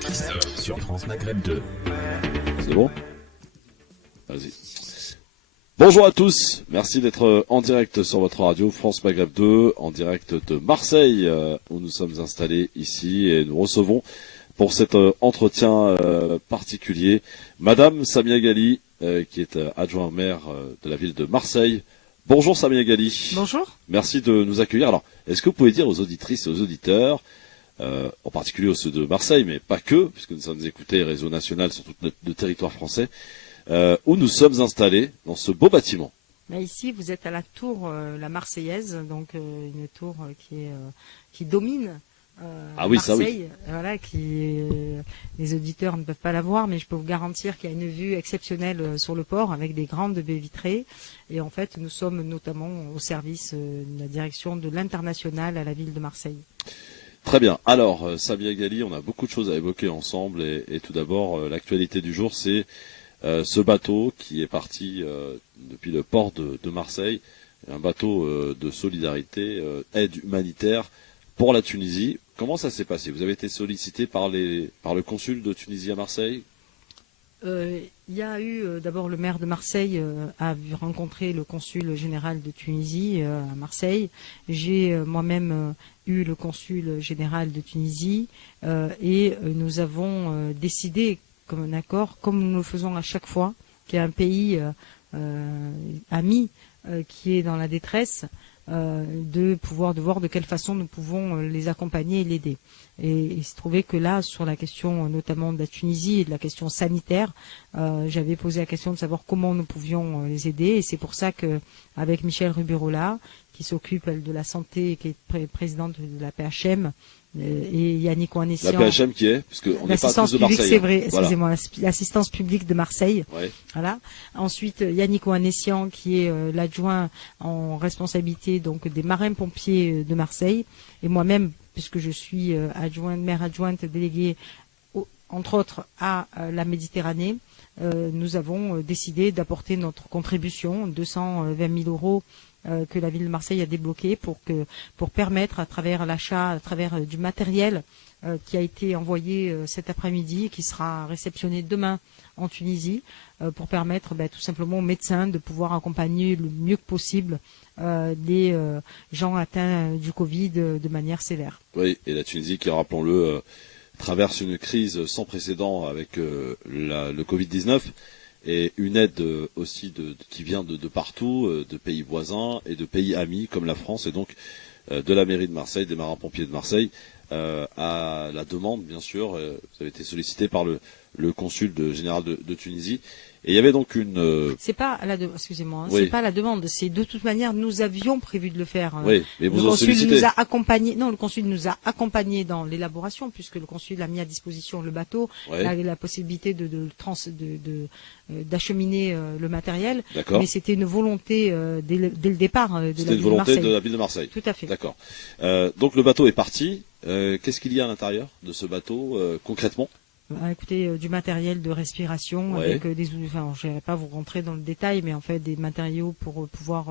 Christophe sur France Maghreb 2. C'est bon? Vas-y. Bonjour à tous, merci d'être en direct sur votre radio France Maghreb 2, en direct de Marseille, où nous sommes installés ici et nous recevons pour cet entretien particulier Madame Samia Ghali, qui est adjoint maire de la ville de Marseille. Bonjour Samia Ghali. Bonjour. Merci de nous accueillir. Alors, est-ce que vous pouvez dire aux auditrices et aux auditeurs, en particulier ceux de Marseille, mais pas que, puisque nous sommes écoutés réseau national sur tout le territoire français, où nous sommes installés dans ce beau bâtiment? Ici, vous êtes à la tour La Marseillaise, donc une tour qui domine Ah oui, ça oui. Marseille. Voilà, les auditeurs ne peuvent pas la voir, mais je peux vous garantir qu'il y a une vue exceptionnelle sur le port avec des grandes baies vitrées. Et en fait, nous sommes notamment au service de la direction de l'international à la ville de Marseille. Très bien. Alors, Samia Ghali, on a beaucoup de choses à évoquer ensemble. Et tout d'abord, l'actualité du jour, c'est ce bateau qui est parti depuis le port de Marseille, un bateau de solidarité, aide humanitaire pour la Tunisie. Comment ça s'est passé? Vous avez été sollicité par le consul de Tunisie à Marseille? Il y a eu d'abord le maire de Marseille a rencontré le consul général de Tunisie à Marseille. J'ai moi-même eu le consul général de Tunisie et nous avons décidé comme un accord, comme nous le faisons à chaque fois, qu'il y a un pays ami qui est dans la détresse, de voir de quelle façon nous pouvons les accompagner et l'aider. Et il se trouvait que là, sur la question notamment de la Tunisie et de la question sanitaire, j'avais posé la question de savoir comment nous pouvions les aider. Et c'est pour ça que, avec Michel Rubirola, qui s'occupe de la santé et qui est présidente de la PHM, et Yannick Ouanessian. La PHM qui est, parce qu'on n'est pas tous de Marseille. C'est vrai, voilà. Excusez-moi, l'assistance publique de Marseille. Ouais. Voilà. Ensuite, Yannick Ouanessian, qui est l'adjoint en responsabilité donc des marins-pompiers de Marseille, et moi-même, puisque je suis maire adjointe déléguée, entre autres, à la Méditerranée, nous avons décidé d'apporter notre contribution, 220 000 euros, que la ville de Marseille a débloqué pour permettre, à travers l'achat, à travers du matériel qui a été envoyé cet après-midi, qui sera réceptionné demain en Tunisie, pour permettre tout simplement aux médecins de pouvoir accompagner le mieux que possible les gens atteints du Covid de manière sévère. Oui, et la Tunisie qui, rappelons-le, traverse une crise sans précédent avec le Covid-19. Et une aide aussi qui vient de partout, de pays voisins et de pays amis comme la France, et donc de la mairie de Marseille, des marins-pompiers de Marseille, à la demande, bien sûr. Vous avez été sollicité par le consul général de Tunisie. Et il y avait donc C'est pas excusez-moi, oui. C'est pas la demande. C'est de toute manière, nous avions prévu de le faire. Oui, mais vous le consul sollicité. nous a accompagnés. Non, le consul nous a accompagnés dans l'élaboration, puisque le consul a mis à disposition le bateau, ouais. avait la possibilité d'acheminer le matériel. D'accord. Mais c'était une volonté dès le départ de la ville de Marseille. C'était une volonté de la ville de Marseille. Tout à fait. D'accord. Donc le bateau est parti. Qu'est-ce qu'il y a à l'intérieur de ce bateau concrètement? Écoutez, du matériel de respiration, ouais. avec je ne vais pas vous rentrer dans le détail, mais en fait des matériaux pour pouvoir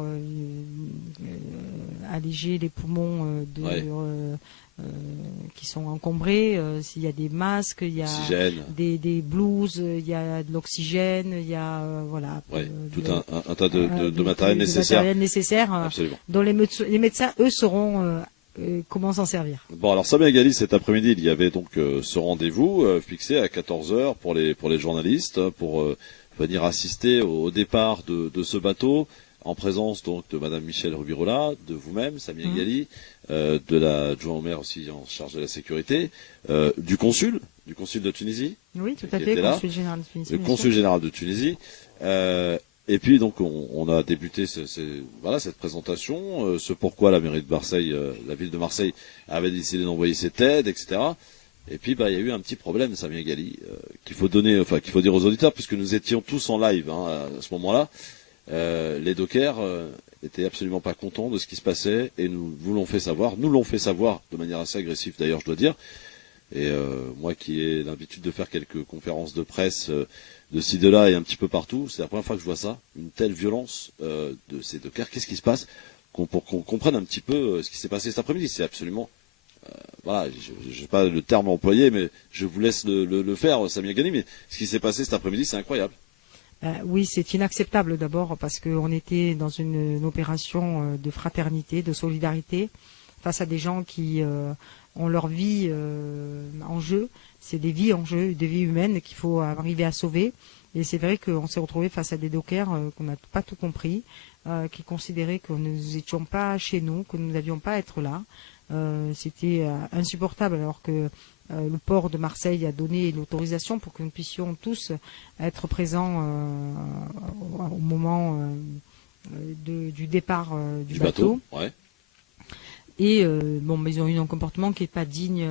alléger les poumons qui sont encombrés. S'il y a des masques, il y a des blouses, il y a de l'oxygène, il y a tout un tas de matériel nécessaire. Matériel nécessaire dont les médecins, eux, sauront comment s'en servir. Bon, alors Samia Ghali, cet après-midi, il y avait donc ce rendez-vous fixé à 14h pour les journalistes, pour venir assister au départ de ce bateau, en présence donc de Madame Michel Rubirola, de vous-même, Samia Ghali, de l'adjoint au maire aussi en charge de la sécurité, du consul de Tunisie. Oui, tout à fait, consul général de Tunisie. Le consul général de Tunisie. Et puis donc on a débuté cette présentation, ce pourquoi la mairie de Marseille, la ville de Marseille avait décidé d'envoyer cette aide, etc. Et puis il y a eu un petit problème, Samia Ghali, qu'il faut dire aux auditeurs, puisque nous étions tous en live à ce moment-là. Les dockers étaient absolument pas contents de ce qui se passait et nous l'ont fait savoir de manière assez agressive d'ailleurs, je dois dire. Et moi qui ai l'habitude de faire quelques conférences de presse de ci, de là et un petit peu partout, c'est la première fois que je vois ça, une telle violence de ces dockers. Qu'est-ce qui se passe pour qu'on comprenne un petit peu ce qui s'est passé cet après-midi? C'est absolument voilà, je sais pas le terme employé, mais je vous laisse le faire, Samia Ghali. Mais ce qui s'est passé cet après-midi, c'est incroyable. Oui, c'est inacceptable d'abord parce qu'on était dans une opération de fraternité, de solidarité, face à des gens qui ont leur vie en jeu. C'est des vies en jeu, des vies humaines qu'il faut arriver à sauver. Et c'est vrai qu'on s'est retrouvé face à des dockers qu'on n'a pas tout compris, qui considéraient que nous n'étions pas chez nous, que nous n'avions pas à être là. C'était insupportable alors que le port de Marseille a donné l'autorisation pour que nous puissions tous être présents au moment du départ du bateau. Ouais. Et bon, mais ils ont eu un comportement qui est pas digne,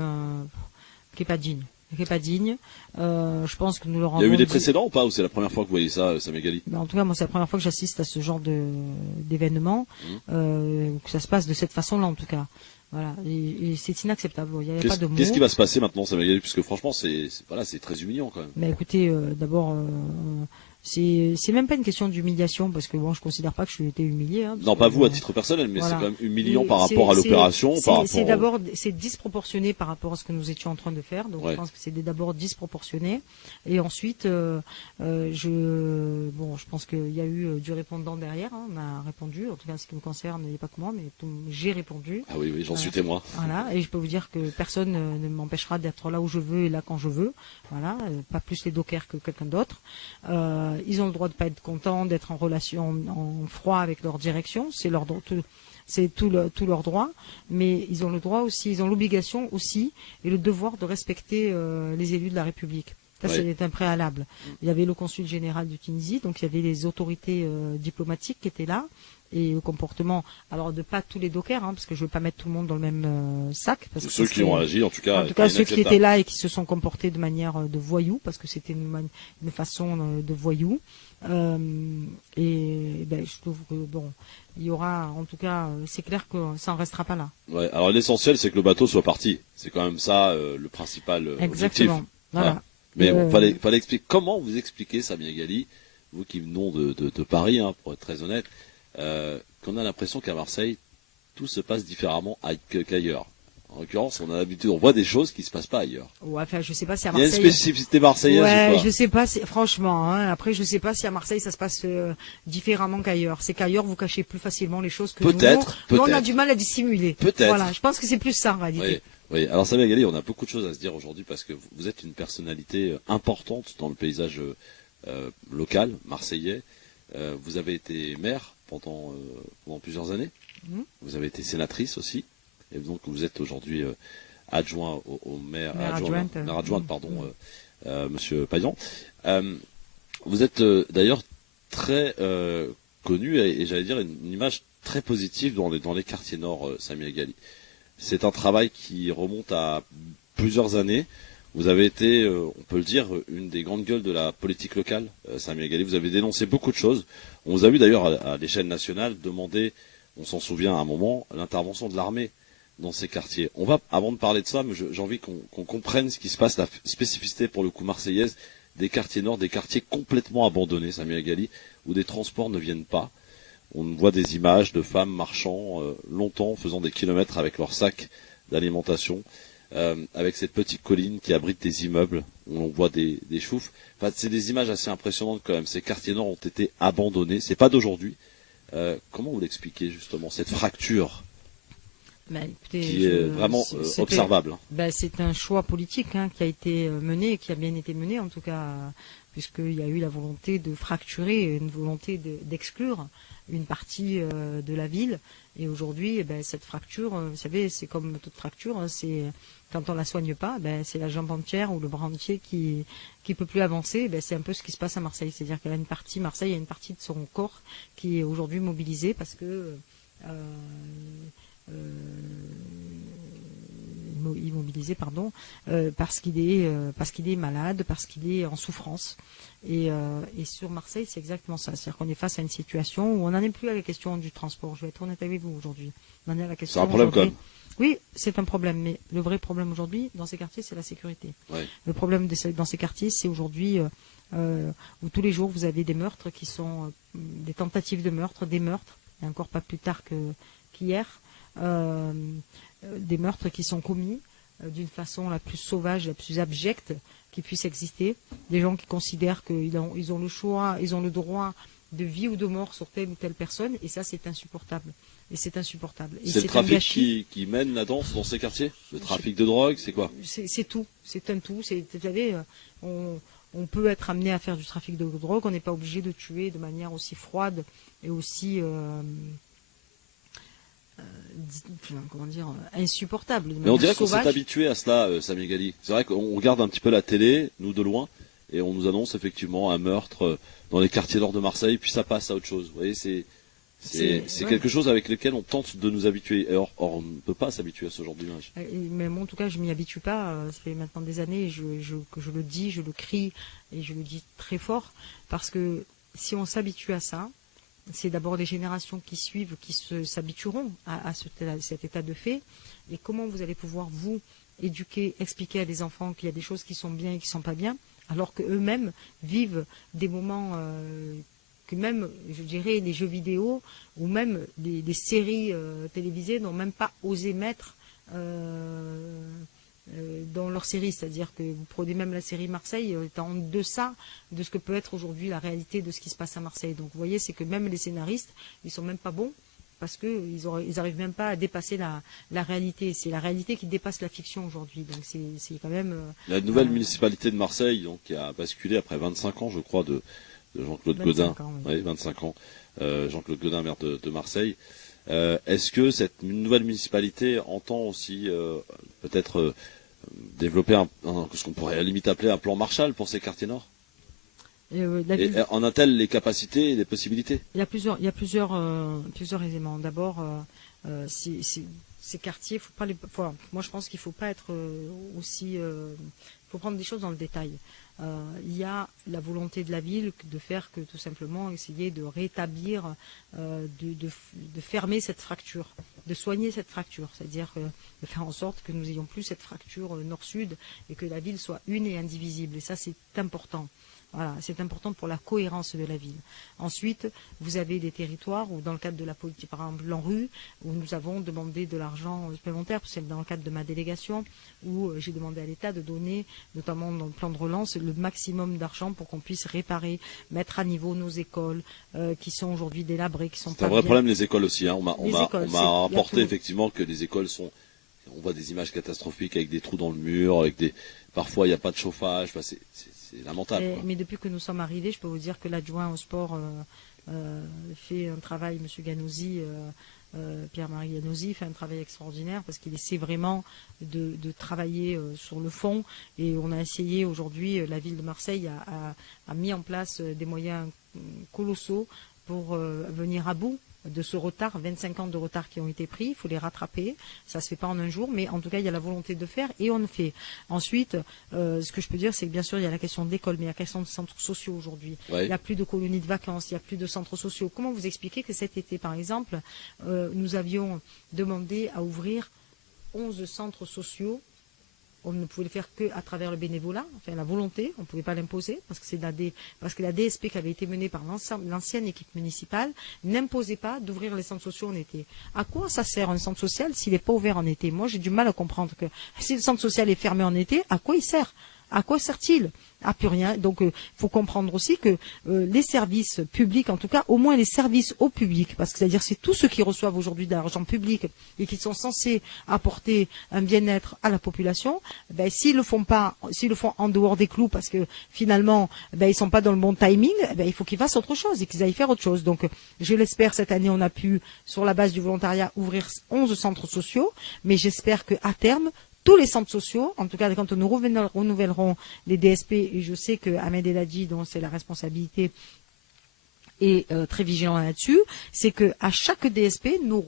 qui est pas digne. Je pense que nous leur avons Il y a eu des précédents ou pas, ou c'est la première fois que vous voyez ça, Samia Ghali? Ben, en tout cas, moi, c'est la première fois que j'assiste à ce genre d'événement, que ça se passe de cette façon-là, en tout cas. Voilà, et c'est inacceptable. Il n'y a pas de mots. Qu'est-ce qui va se passer maintenant, Samia Ghali? Puisque franchement, c'est très humiliant quand même. Mais écoutez, d'abord, c'est même pas une question d'humiliation parce que bon, je considère pas que j'ai été humilié. Hein, non, pas vous à titre personnel, mais voilà. c'est quand même humiliant par rapport à l'opération. C'est d'abord c'est disproportionné par rapport à ce que nous étions en train de faire. Donc je pense que c'est d'abord disproportionné. Et ensuite, je pense qu'il y a eu du répondant derrière. Hein, on a répondu. En tout cas, en ce qui me concerne, il n'y a pas que moi, mais j'ai répondu. Ah oui, j'en suis témoin. Voilà. Et je peux vous dire que personne ne m'empêchera d'être là où je veux et là quand je veux. Voilà. Pas plus les dockers que quelqu'un d'autre. Ils ont le droit de pas être contents, d'être en relation en froid avec leur direction, c'est tout leur droit, mais ils ont le droit aussi, ils ont l'obligation aussi et le devoir de respecter les élus de la République. Ça, c'est un préalable. Il y avait le consul général de Tunisie, donc il y avait les autorités diplomatiques qui étaient là. Et le comportement, alors de pas tous les dockers, parce que je veux pas mettre tout le monde dans le même sac. Parce que ceux qui ont agi, en tout cas ceux qui étaient là et qui se sont comportés de manière de voyous, parce que c'était une façon de voyou. Et je trouve que bon, il y aura, en tout cas, c'est clair que ça en restera pas là. Ouais. Alors l'essentiel, c'est que le bateau soit parti. C'est quand même ça le principal Exactement. objectif. Voilà. Mais bon, fallait expliquer. Comment vous expliquez, Samia Ghali, vous qui venons de Paris, pour être très honnête, qu'on a l'impression qu'à Marseille, tout se passe différemment qu'ailleurs. En l'occurrence, on a l'habitude, on voit des choses qui se passent pas ailleurs. Ouais, enfin, je sais pas si à Il y a Marseille. une spécificité marseillaise. Ouais, ou pas je sais pas, franchement. Après, je sais pas si à Marseille ça se passe différemment qu'ailleurs. C'est qu'ailleurs vous cachez plus facilement les choses que peut-être. Nous, on a du mal à dissimuler. Peut-être. Voilà, je pense que c'est plus ça en réalité. Oui. Alors Samia Ghali, on a beaucoup de choses à se dire aujourd'hui parce que vous êtes une personnalité importante dans le paysage local marseillais. Vous avez été maire pendant plusieurs années. Vous avez été sénatrice aussi. Et donc vous êtes aujourd'hui adjoint au maire, adjointe, Monsieur Payan. Vous êtes d'ailleurs très connu et j'allais dire une image très positive dans les quartiers nord, Samia Ghali. C'est un travail qui remonte à plusieurs années. Vous avez été, on peut le dire, une des grandes gueules de la politique locale, Samia Ghali. Vous avez dénoncé beaucoup de choses. On vous a vu d'ailleurs à l'échelle nationale demander, on s'en souvient à un moment, l'intervention de l'armée dans ces quartiers. On va, avant de parler de ça, j'ai envie qu'on comprenne ce qui se passe, la spécificité pour le coup marseillaise des quartiers nord, des quartiers complètement abandonnés, Samia Ghali, où des transports ne viennent pas. On voit des images de femmes marchant longtemps, faisant des kilomètres avec leurs sacs d'alimentation, avec cette petite colline qui abrite des immeubles, où on voit des choufs. Enfin, c'est des images assez impressionnantes quand même. Ces quartiers nord ont été abandonnés. C'est pas d'aujourd'hui. Comment vous l'expliquez justement, cette fracture écoutez, qui est vraiment observable? C'est un choix politique qui a été mené, qui a bien été mené en tout cas, puisqu'il y a eu la volonté de fracturer, une volonté d'exclure une partie de la ville. Et aujourd'hui, cette fracture, vous savez, c'est comme toute fracture, c'est quand on la soigne pas, c'est la jambe entière ou le bras entier qui peut plus avancer. C'est un peu ce qui se passe à Marseille, c'est-à-dire qu'il y a une partie, Marseille a une partie de son corps qui est aujourd'hui mobilisée parce que immobilisé, parce qu'il est malade, parce qu'il est en souffrance. Et sur Marseille, c'est exactement ça. C'est-à-dire qu'on est face à une situation où on n'en est plus à la question du transport. Je vais être honnête avec vous aujourd'hui. On en est à la question. C'est un problème quand même. Oui, c'est un problème, mais le vrai problème aujourd'hui dans ces quartiers, c'est la sécurité. Ouais. Le problème dans ces quartiers, c'est aujourd'hui où tous les jours vous avez des meurtres qui sont des tentatives de meurtre, des meurtres, et encore pas plus tard qu'hier. Des meurtres qui sont commis d'une façon la plus sauvage, la plus abjecte qui puisse exister. Des gens qui considèrent qu'ils ont le choix, ils ont le droit de vie ou de mort sur telle ou telle personne, et ça c'est insupportable. Et c'est insupportable. Et c'est le trafic qui mène la danse dans ces quartiers? Le trafic de drogue, c'est quoi? C'est tout, c'est un tout. Vous savez, on peut être amené à faire du trafic de drogue, on n'est pas obligé de tuer de manière aussi froide et aussi comment dire, insupportable. Mais on dirait qu'on s'est habitué à cela, Sami Ghali. C'est vrai qu'on regarde un petit peu la télé, nous de loin, et on nous annonce effectivement un meurtre dans les quartiers nord de Marseille, puis ça passe à autre chose. Vous voyez, c'est quelque chose avec lequel on tente de nous habituer. Or, on ne peut pas s'habituer à ce genre d'image. Mais moi, en tout cas, je m'y habitue pas. Ça fait maintenant des années que je le dis, je le crie, et je le dis très fort, parce que si on s'habitue à ça, c'est d'abord les générations qui suivent qui s'habitueront à cet état de fait. Et comment vous allez pouvoir, vous, éduquer, expliquer à des enfants qu'il y a des choses qui sont bien et qui ne sont pas bien, alors qu'eux-mêmes vivent des moments que même, je dirais, les jeux vidéo ou même des séries télévisées n'ont même pas osé mettre dans leur série. C'est-à-dire que vous prenez même la série Marseille, est en deçà de ce que peut être aujourd'hui la réalité de ce qui se passe à Marseille. Donc vous voyez, c'est que même les scénaristes, ils sont même pas bons, parce qu'ils n'arrivent même pas à dépasser la réalité. C'est la réalité qui dépasse la fiction aujourd'hui. Donc c'est quand même... la nouvelle municipalité de Marseille, donc, qui a basculé après 25 ans, je crois, de Jean-Claude Gaudin. Oui. 25 ans. Jean-Claude Gaudin, maire de Marseille. Est-ce que cette nouvelle municipalité entend aussi peut-être développer ce qu'on pourrait à la limite appeler un plan Marshall pour ces quartiers nord? En a-t-elle les capacités et les possibilités? Il y a plusieurs éléments. D'abord, ces quartiers, moi je pense qu'il ne faut pas être aussi... Il faut prendre des choses dans le détail. Il y a la volonté de la ville de faire que tout simplement essayer de rétablir, de fermer cette fracture, de soigner cette fracture, c'est-à-dire de faire en sorte que nous n'ayons plus cette fracture nord-sud et que la ville soit une et indivisible. Et ça, c'est important. Voilà, c'est important pour la cohérence de la ville. Ensuite, vous avez des territoires où, dans le cadre de la politique, par exemple l'ANRU, où nous avons demandé de l'argent supplémentaire, c'est dans le cadre de ma délégation, où j'ai demandé à l'État de donner, notamment dans le plan de relance, le maximum d'argent pour qu'on puisse réparer, mettre à niveau nos écoles qui sont aujourd'hui délabrées, qui sont pas bien. C'est un vrai problème, les écoles aussi. Hein. On m'a rapporté effectivement que les écoles sont... On voit des images catastrophiques avec des trous dans le mur, avec des... Parfois, il n'y a pas de chauffage. Enfin, c'est lamentable. Mais depuis que nous sommes arrivés, je peux vous dire que l'adjoint au sport fait un travail, M. Ganouzi, Pierre-Marie Ganouzi, fait un travail extraordinaire parce qu'il essaie vraiment de travailler sur le fond. Et on a essayé aujourd'hui, la ville de Marseille a mis en place des moyens colossaux pour venir à bout de ce retard, 25 ans de retard qui ont été pris, il faut les rattraper, ça ne se fait pas en un jour, mais en tout cas il y a la volonté de faire et on le fait. Ensuite, ce que je peux dire, c'est que bien sûr il y a la question de l'école, mais il y a la question de centres sociaux aujourd'hui. Ouais. Il n'y a plus de colonies de vacances, il n'y a plus de centres sociaux. Comment vous expliquer que cet été, par exemple, nous avions demandé à ouvrir 11 centres sociaux? On ne pouvait le faire qu'à travers le bénévolat, enfin la volonté, on ne pouvait pas l'imposer, parce que la DSP qui avait été menée par l'ancienne équipe municipale n'imposait pas d'ouvrir les centres sociaux en été. À quoi ça sert un centre social s'il n'est pas ouvert en été? Moi j'ai du mal à comprendre que si le centre social est fermé en été, à quoi il sert? À quoi sert-il? À plus rien. Donc, il faut comprendre aussi que les services publics, en tout cas, au moins les services au public, parce que c'est-à-dire c'est tous ceux qui reçoivent aujourd'hui de l'argent public et qui sont censés apporter un bien-être à la population, ben, s'ils le font en dehors des clous, parce que finalement, ben, ils sont pas dans le bon timing, ben, il faut qu'ils fassent autre chose et qu'ils aillent faire autre chose. Donc, je l'espère, cette année, on a pu, sur la base du volontariat, ouvrir 11 centres sociaux, mais j'espère qu'à terme, tous les centres sociaux, en tout cas quand nous renouvellerons les DSP, et je sais que Ahmed Eladji, dont c'est la responsabilité, est très vigilant là-dessus, c'est qu'à chaque DSP, nous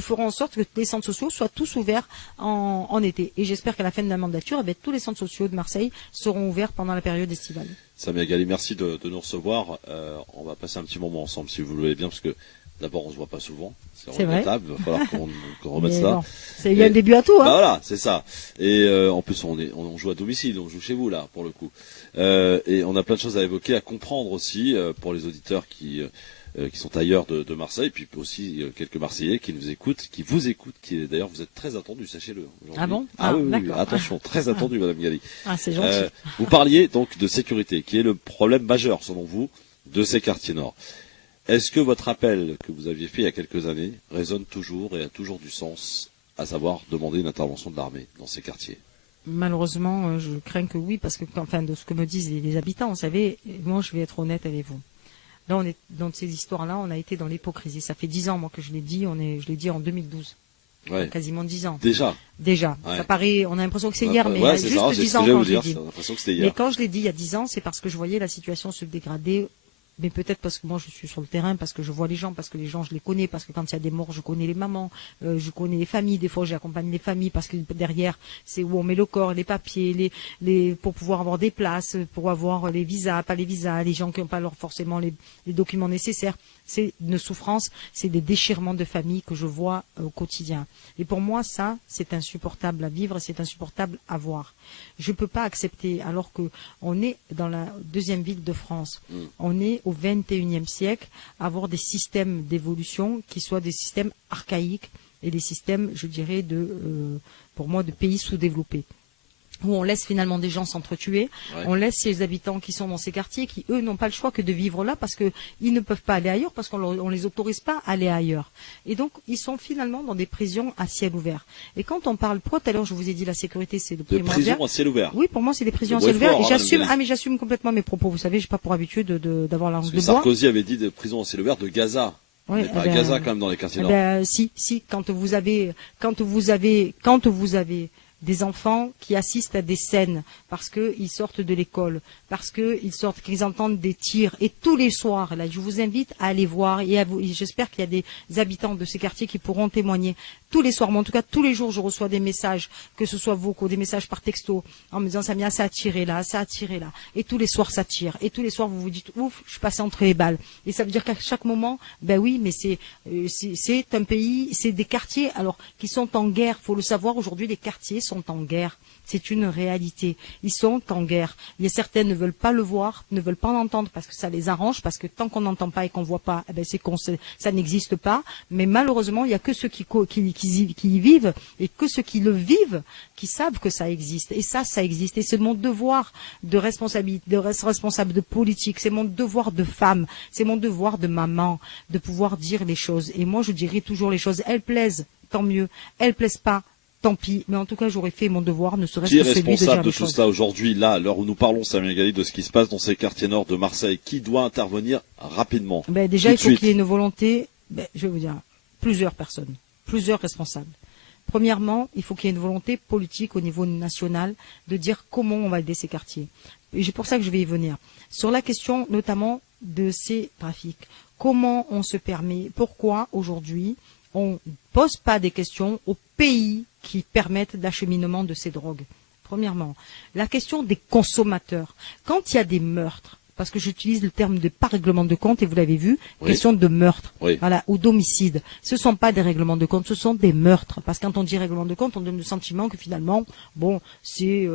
ferons en sorte que les centres sociaux soient tous ouverts en été. Et j'espère qu'à la fin de la mandature, tous les centres sociaux de Marseille seront ouverts pendant la période estivale. Samia Ghali, merci de nous recevoir. On va passer un petit moment ensemble, si vous le voulez bien, parce que d'abord, on ne se voit pas souvent. C'est regrettable. Il va falloir qu'on remette ça. Il y a le début à tout. Hein. Bah voilà, c'est ça. Et en plus, on joue à domicile, on joue chez vous, là, pour le coup. Et on a plein de choses à évoquer, à comprendre aussi, pour les auditeurs qui qui sont ailleurs de Marseille, puis aussi quelques Marseillais qui vous écoutent, qui d'ailleurs vous êtes très attendus, sachez-le. Ah bon? Oui, attention, très attendus, Madame Galli. Ah, c'est gentil. Vous parliez donc de sécurité, qui est le problème majeur, selon vous, de ces quartiers nord. Est-ce que votre appel que vous aviez fait il y a quelques années résonne toujours et a toujours du sens, à savoir demander une intervention de l'armée dans ces quartiers? Malheureusement, je crains que oui, parce que, enfin, de ce que me disent les habitants, vous savez, moi, je vais être honnête avec vous. Là, on est dans ces histoires-là, on a été dans l'hypocrisie. Ça fait 10 ans, moi, que je l'ai dit. Je l'ai dit en 2012. Ouais. Quasiment 10 ans. Déjà. Ouais. Ça paraît, on a l'impression que c'est hier, mais ouais, juste ça, 10 ans quand je l'ai dit. L'impression que c'était hier. Mais quand je l'ai dit il y a 10 ans, c'est parce que je voyais la situation se dégrader. Mais peut-être parce que moi je suis sur le terrain, parce que je vois les gens, parce que les gens je les connais, parce que quand il y a des morts, je connais les mamans, je connais les familles. Des fois j'accompagne les familles parce que derrière c'est où on met le corps, les papiers, pour pouvoir avoir des places, pour avoir les visas, pas les visas, les gens qui n'ont pas forcément les documents nécessaires. C'est une souffrance, c'est des déchirements de famille que je vois au quotidien. Et pour moi, ça, c'est insupportable à vivre, c'est insupportable à voir. Je ne peux pas accepter, alors qu'on est dans la deuxième ville de France, on est au XXIe siècle, avoir des systèmes d'évolution qui soient des systèmes archaïques et des systèmes, je dirais, pour moi, de pays sous-développés, où on laisse finalement des gens s'entretuer, on laisse ces habitants qui sont dans ces quartiers, qui eux n'ont pas le choix que de vivre là parce qu'ils ne peuvent pas aller ailleurs, parce qu'on les autorise pas à aller ailleurs. Et donc ils sont finalement dans des prisons à ciel ouvert. Et quand on parle, tout à l'heure je vous ai dit la sécurité c'est le primordial. Des prisons à ciel ouvert. Oui, pour moi c'est des prisons à ciel ouvert. Et j'assume complètement mes propos. Vous savez, j'ai pas pour habitude d'avoir la langue de bois. Sarkozy avait dit des prisons à ciel ouvert de Gaza. Oui, pas à Gaza quand même dans les quartiers nord. Si, quand vous avez des enfants qui assistent à des scènes parce qu'ils sortent de l'école, parce qu'ils entendent des tirs. Et tous les soirs, là, je vous invite à aller voir et j'espère qu'il y a des habitants de ces quartiers qui pourront témoigner. Tous les soirs, mais en tout cas tous les jours, je reçois des messages, que ce soit vocaux, des messages par texto, en me disant Samia, ça a tiré là, ça a tiré là. Et tous les soirs, ça tire. Et tous les soirs, vous vous dites ouf, je suis passé entre les balles. Et ça veut dire qu'à chaque moment, ben oui, mais c'est un pays, c'est des quartiers alors qui sont en guerre. Faut le savoir, aujourd'hui, les quartiers sont en guerre. C'est une réalité. Ils sont en guerre. Il y a certains ne veulent pas le voir, ne veulent pas l'entendre parce que ça les arrange, parce que tant qu'on n'entend pas et qu'on voit pas, eh ben ça n'existe pas. Mais malheureusement, il y a que ceux qui y vivent et que ceux qui le vivent qui savent que ça existe. Et ça existe. Et c'est mon devoir de responsabilité, de responsable de politique. C'est mon devoir de femme. C'est mon devoir de maman de pouvoir dire les choses. Et moi, je dirai toujours les choses. Elles plaisent, tant mieux. Elles plaisent pas. Tant pis, mais en tout cas, j'aurais fait mon devoir, ne serait-ce que celui de dire les choses. Qui est responsable de tout cela aujourd'hui, là, à l'heure où nous parlons, Samia Ghali, de ce qui se passe dans ces quartiers nord de Marseille? Qui doit intervenir rapidement? Déjà, il faut qu'il y ait une volonté, je vais vous dire, plusieurs personnes, plusieurs responsables. Premièrement, il faut qu'il y ait une volonté politique au niveau national de dire comment on va aider ces quartiers. Et c'est pour ça que je vais y venir. Sur la question notamment de ces trafics, comment on se permet, pourquoi aujourd'hui on ne pose pas des questions aux pays qui permettent l'acheminement de ces drogues. Premièrement, la question des consommateurs. Quand il y a des meurtres, parce que j'utilise le terme de pas règlement de compte, et vous l'avez vu, question de meurtre, voilà, ou d'homicide. Ce ne sont pas des règlements de compte, ce sont des meurtres. Parce que quand on dit règlement de compte, on donne le sentiment que finalement, bon, c'est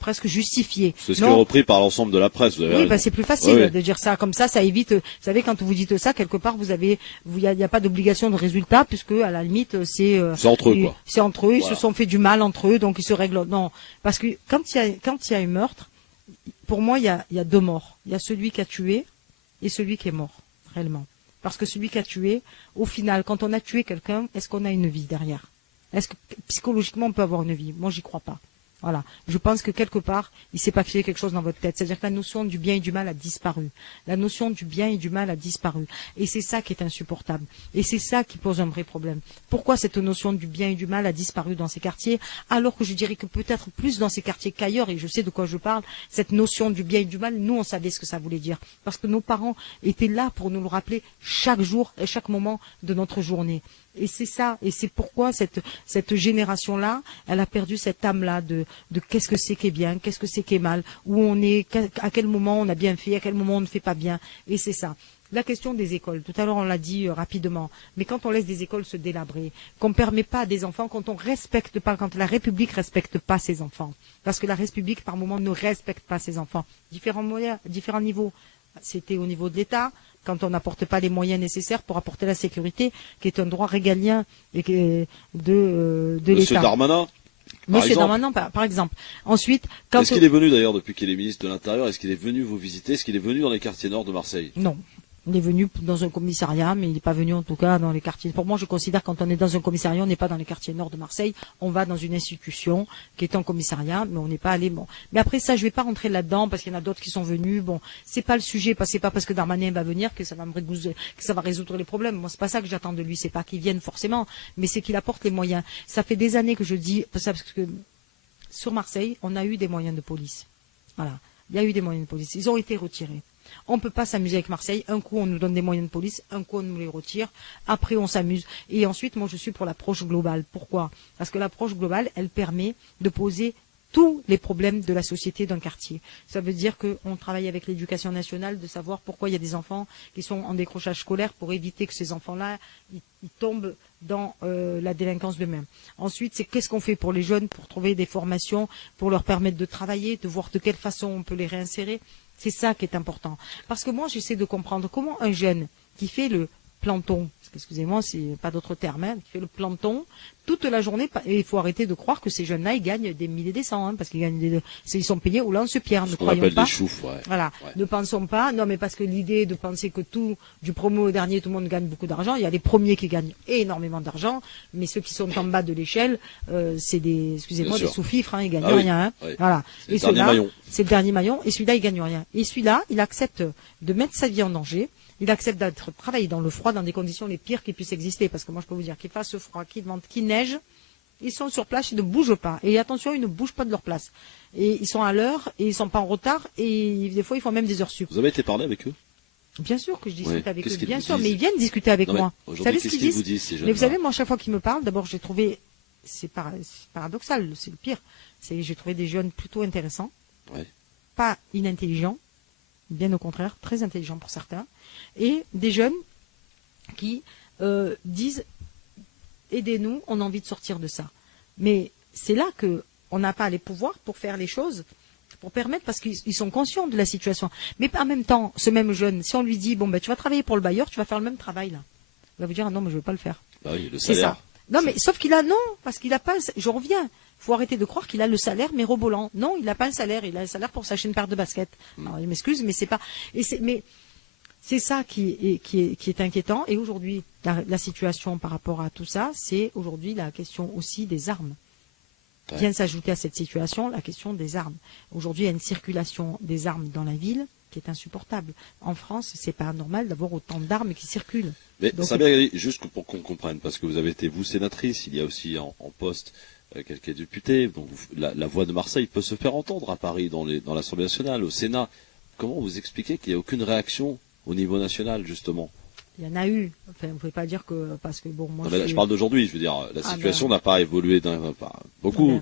presque justifié. C'est ce qui est repris par l'ensemble de la presse. Oui, c'est plus facile de dire ça comme ça évite. Vous savez, quand vous dites ça, quelque part, il n'y a pas d'obligation de résultat, puisque à la limite, c'est entre eux, quoi. C'est entre eux, ils se sont fait du mal entre eux, donc ils se règlent. Non, parce que quand il y a un meurtre, pour moi, il y a deux morts. Il y a celui qui a tué et celui qui est mort, réellement. Parce que celui qui a tué, au final, quand on a tué quelqu'un, est-ce qu'on a une vie derrière? Est-ce que psychologiquement on peut avoir une vie? Moi, j'y crois pas. Voilà. Je pense que quelque part, il s'est pas créé quelque chose dans votre tête. C'est-à-dire que la notion du bien et du mal a disparu. La notion du bien et du mal a disparu. Et c'est ça qui est insupportable. Et c'est ça qui pose un vrai problème. Pourquoi cette notion du bien et du mal a disparu dans ces quartiers, alors que je dirais que peut-être plus dans ces quartiers qu'ailleurs, et je sais de quoi je parle, cette notion du bien et du mal, nous, on savait ce que ça voulait dire. Parce que nos parents étaient là pour nous le rappeler chaque jour et chaque moment de notre journée. Et c'est ça, et c'est pourquoi cette génération-là, elle a perdu cette âme-là de qu'est-ce que c'est qui est bien, qu'est-ce que c'est qui est mal, où on est, à quel moment on a bien fait, à quel moment on ne fait pas bien, et c'est ça. La question des écoles, tout à l'heure on l'a dit rapidement, mais quand on laisse des écoles se délabrer, qu'on ne permet pas à des enfants, quand on respecte pas, quand la République respecte pas ses enfants, parce que la République par moment ne respecte pas ses enfants, différents moyens, différents niveaux. C'était au niveau de l'État, quand on n'apporte pas les moyens nécessaires pour apporter la sécurité, qui est un droit régalien et de Monsieur l'État. Darmanin, Monsieur Darmanin, par exemple. Ensuite, est-ce qu'il est venu d'ailleurs depuis qu'il est ministre de l'Intérieur? Est-ce qu'il est venu vous visiter? Est-ce qu'il est venu dans les quartiers nord de Marseille? Non. Il est venu dans un commissariat, mais il n'est pas venu en tout cas dans les quartiers. Pour moi, je considère que quand on est dans un commissariat, on n'est pas dans les quartiers nord de Marseille. On va dans une institution qui est un commissariat, mais on n'est pas allé. Bon. Mais après ça, je vais pas rentrer là-dedans parce qu'il y en a d'autres qui sont venus. Bon, c'est pas le sujet, c'est pas parce que Darmanin va venir que ça va résoudre les problèmes. Moi, c'est pas ça que j'attends de lui. C'est pas qu'il vienne forcément, mais c'est qu'il apporte les moyens. Ça fait des années que je dis ça parce que sur Marseille, on a eu des moyens de police. Voilà, il y a eu des moyens de police. Ils ont été retirés. On ne peut pas s'amuser avec Marseille. Un coup, on nous donne des moyens de police. Un coup, on nous les retire. Après, on s'amuse. Et ensuite, moi, je suis pour l'approche globale. Pourquoi? Parce que l'approche globale, elle permet de poser tous les problèmes de la société d'un quartier. Ça veut dire qu'on travaille avec l'éducation nationale de savoir pourquoi il y a des enfants qui sont en décrochage scolaire pour éviter que ces enfants-là ils tombent dans la délinquance d'eux-mêmes. Ensuite, c'est qu'est-ce qu'on fait pour les jeunes, pour trouver des formations, pour leur permettre de travailler, de voir de quelle façon on peut les réinsérer. C'est ça qui est important. Parce que moi, j'essaie de comprendre comment un jeune qui fait le planton, parce que, excusez-moi, c'est pas d'autre terme, qui fait le planton toute la journée, et il faut arrêter de croire que ces jeunes-là, ils gagnent des milliers et des cents, parce qu'ils gagnent ils sont payés au lance-pierre, ne croyons pas. Des choufs, ouais. Voilà, ouais. Ne pensons pas, non, mais parce que l'idée de penser que du promo au dernier, tout le monde gagne beaucoup d'argent, il y a les premiers qui gagnent énormément d'argent, mais ceux qui sont en bas de l'échelle, c'est des sous-fifres, ils gagnent rien. Oui. Voilà. Et celui-là, c'est le dernier maillon, et celui-là, il gagne rien. Et celui-là, il accepte de mettre sa vie en danger. Il accepte d'être travaillé dans le froid, dans des conditions les pires qui puissent exister. Parce que moi, je peux vous dire qu'il fasse froid, qu'il vente, qu'il neige, ils sont sur place, ils ne bougent pas. Et attention, ils ne bougent pas de leur place. Et ils sont à l'heure, et ils ne sont pas en retard, et des fois, ils font même des heures sup. Vous avez été parler avec eux? Bien sûr que je discute avec eux, bien sûr, disent? mais ils viennent discuter avec moi. Vous savez ce qu'ils vous disent, ces jeunes-là? Mais vous savez, moi, à chaque fois qu'ils me parlent, d'abord, j'ai trouvé, c'est paradoxal, c'est le pire, j'ai trouvé des jeunes plutôt intéressants, pas inintelligents, bien au contraire, très intelligents pour certains, et des jeunes qui disent aidez-nous, on a envie de sortir de ça. Mais c'est là qu'on n'a pas les pouvoirs pour faire les choses, pour permettre, parce qu'ils sont conscients de la situation. Mais en même temps, ce même jeune, si on lui dit bon ben tu vas travailler pour le bailleur, tu vas faire le même travail là, il va vous dire ah, non mais je ne veux pas le faire. Bah oui, le salaire. C'est ça. Non mais sauf qu'il a parce qu'il n'a pas. Je reviens. Il faut arrêter de croire qu'il a le salaire mais robolant. Non, il n'a pas un salaire. Il a un salaire pour s'acheter une paire de baskets. Alors il m'excuse, mais c'est pas. Mais c'est ça qui est inquiétant. Et aujourd'hui, la situation par rapport à tout ça, c'est aujourd'hui la question aussi des armes. Vient s'ajouter à cette situation la question des armes. Aujourd'hui, il y a une circulation des armes dans la ville qui est insupportable. En France, c'est pas normal d'avoir autant d'armes qui circulent. Mais ça vient juste pour qu'on comprenne, parce que vous avez été, vous, sénatrice, il y a aussi en poste quelques députés, donc la voix de Marseille peut se faire entendre à Paris, dans l'Assemblée nationale, au Sénat. Comment vous expliquez qu'il n'y a aucune réaction au niveau national, justement? Il y en a eu. Enfin, vous ne pouvez pas dire que... Parce que, bon, moi, je parle d'aujourd'hui, je veux dire, la situation n'a pas évolué beaucoup.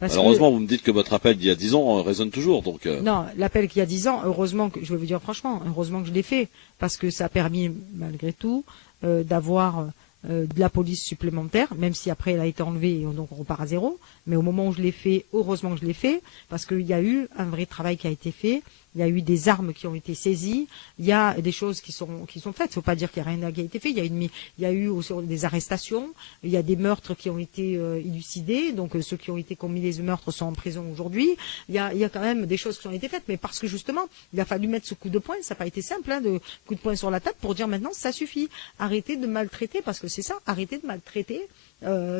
Malheureusement, vous me dites que votre appel d'il y a 10 ans résonne toujours. Donc Non, l'appel qu'il y a 10 ans, heureusement que, je vais vous dire franchement, heureusement que je l'ai fait, parce que ça a permis, malgré tout, d'avoir de la police supplémentaire, même si après elle a été enlevée et donc on repart à zéro. Mais au moment où je l'ai fait, heureusement que je l'ai fait, parce qu'il y a eu un vrai travail qui a été fait. Il y a eu des armes qui ont été saisies, il y a des choses qui sont faites. Il ne faut pas dire qu'il n'y a rien qui a été fait. Il y a eu aussi des arrestations, il y a des meurtres qui ont été élucidés. Donc ceux qui ont été commis les meurtres sont en prison aujourd'hui. Il y a quand même des choses qui ont été faites, mais parce que justement, il a fallu mettre ce coup de poing. Ça n'a pas été simple, de coup de poing sur la table pour dire maintenant ça suffit. Arrêtez de maltraiter, parce que c'est ça. Arrêtez de maltraiter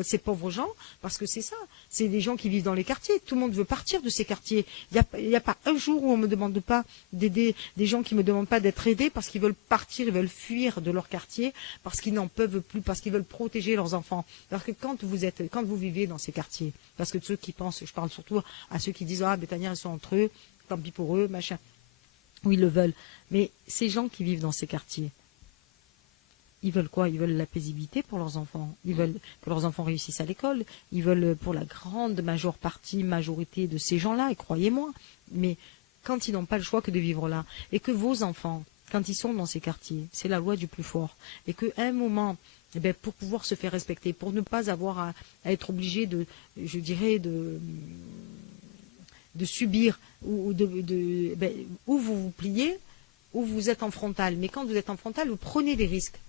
ces pauvres gens, parce que c'est ça. C'est des gens qui vivent dans les quartiers. Tout le monde veut partir de ces quartiers. Il n'y a pas un jour où on me demande pas d'aider des gens qui me demandent pas d'être aidés parce qu'ils veulent partir, ils veulent fuir de leur quartier, parce qu'ils n'en peuvent plus, parce qu'ils veulent protéger leurs enfants. Parce que quand vous vivez dans ces quartiers, parce que ceux qui pensent, je parle surtout à ceux qui disent Bétania, ils sont entre eux, tant pis pour eux, machin. Oui, ils le veulent. Mais ces gens qui vivent dans ces quartiers, ils veulent quoi? Ils veulent la paisibilité pour leurs enfants. Ils veulent que leurs enfants réussissent à l'école. Ils veulent, pour la grande majorité de ces gens-là, et croyez-moi, mais quand ils n'ont pas le choix que de vivre là, et que vos enfants, quand ils sont dans ces quartiers, c'est la loi du plus fort, et qu'à un moment, pour pouvoir se faire respecter, pour ne pas avoir à être obligé de subir, ou vous vous pliez, où vous êtes en frontal. Mais quand vous êtes en frontal, vous prenez des risques.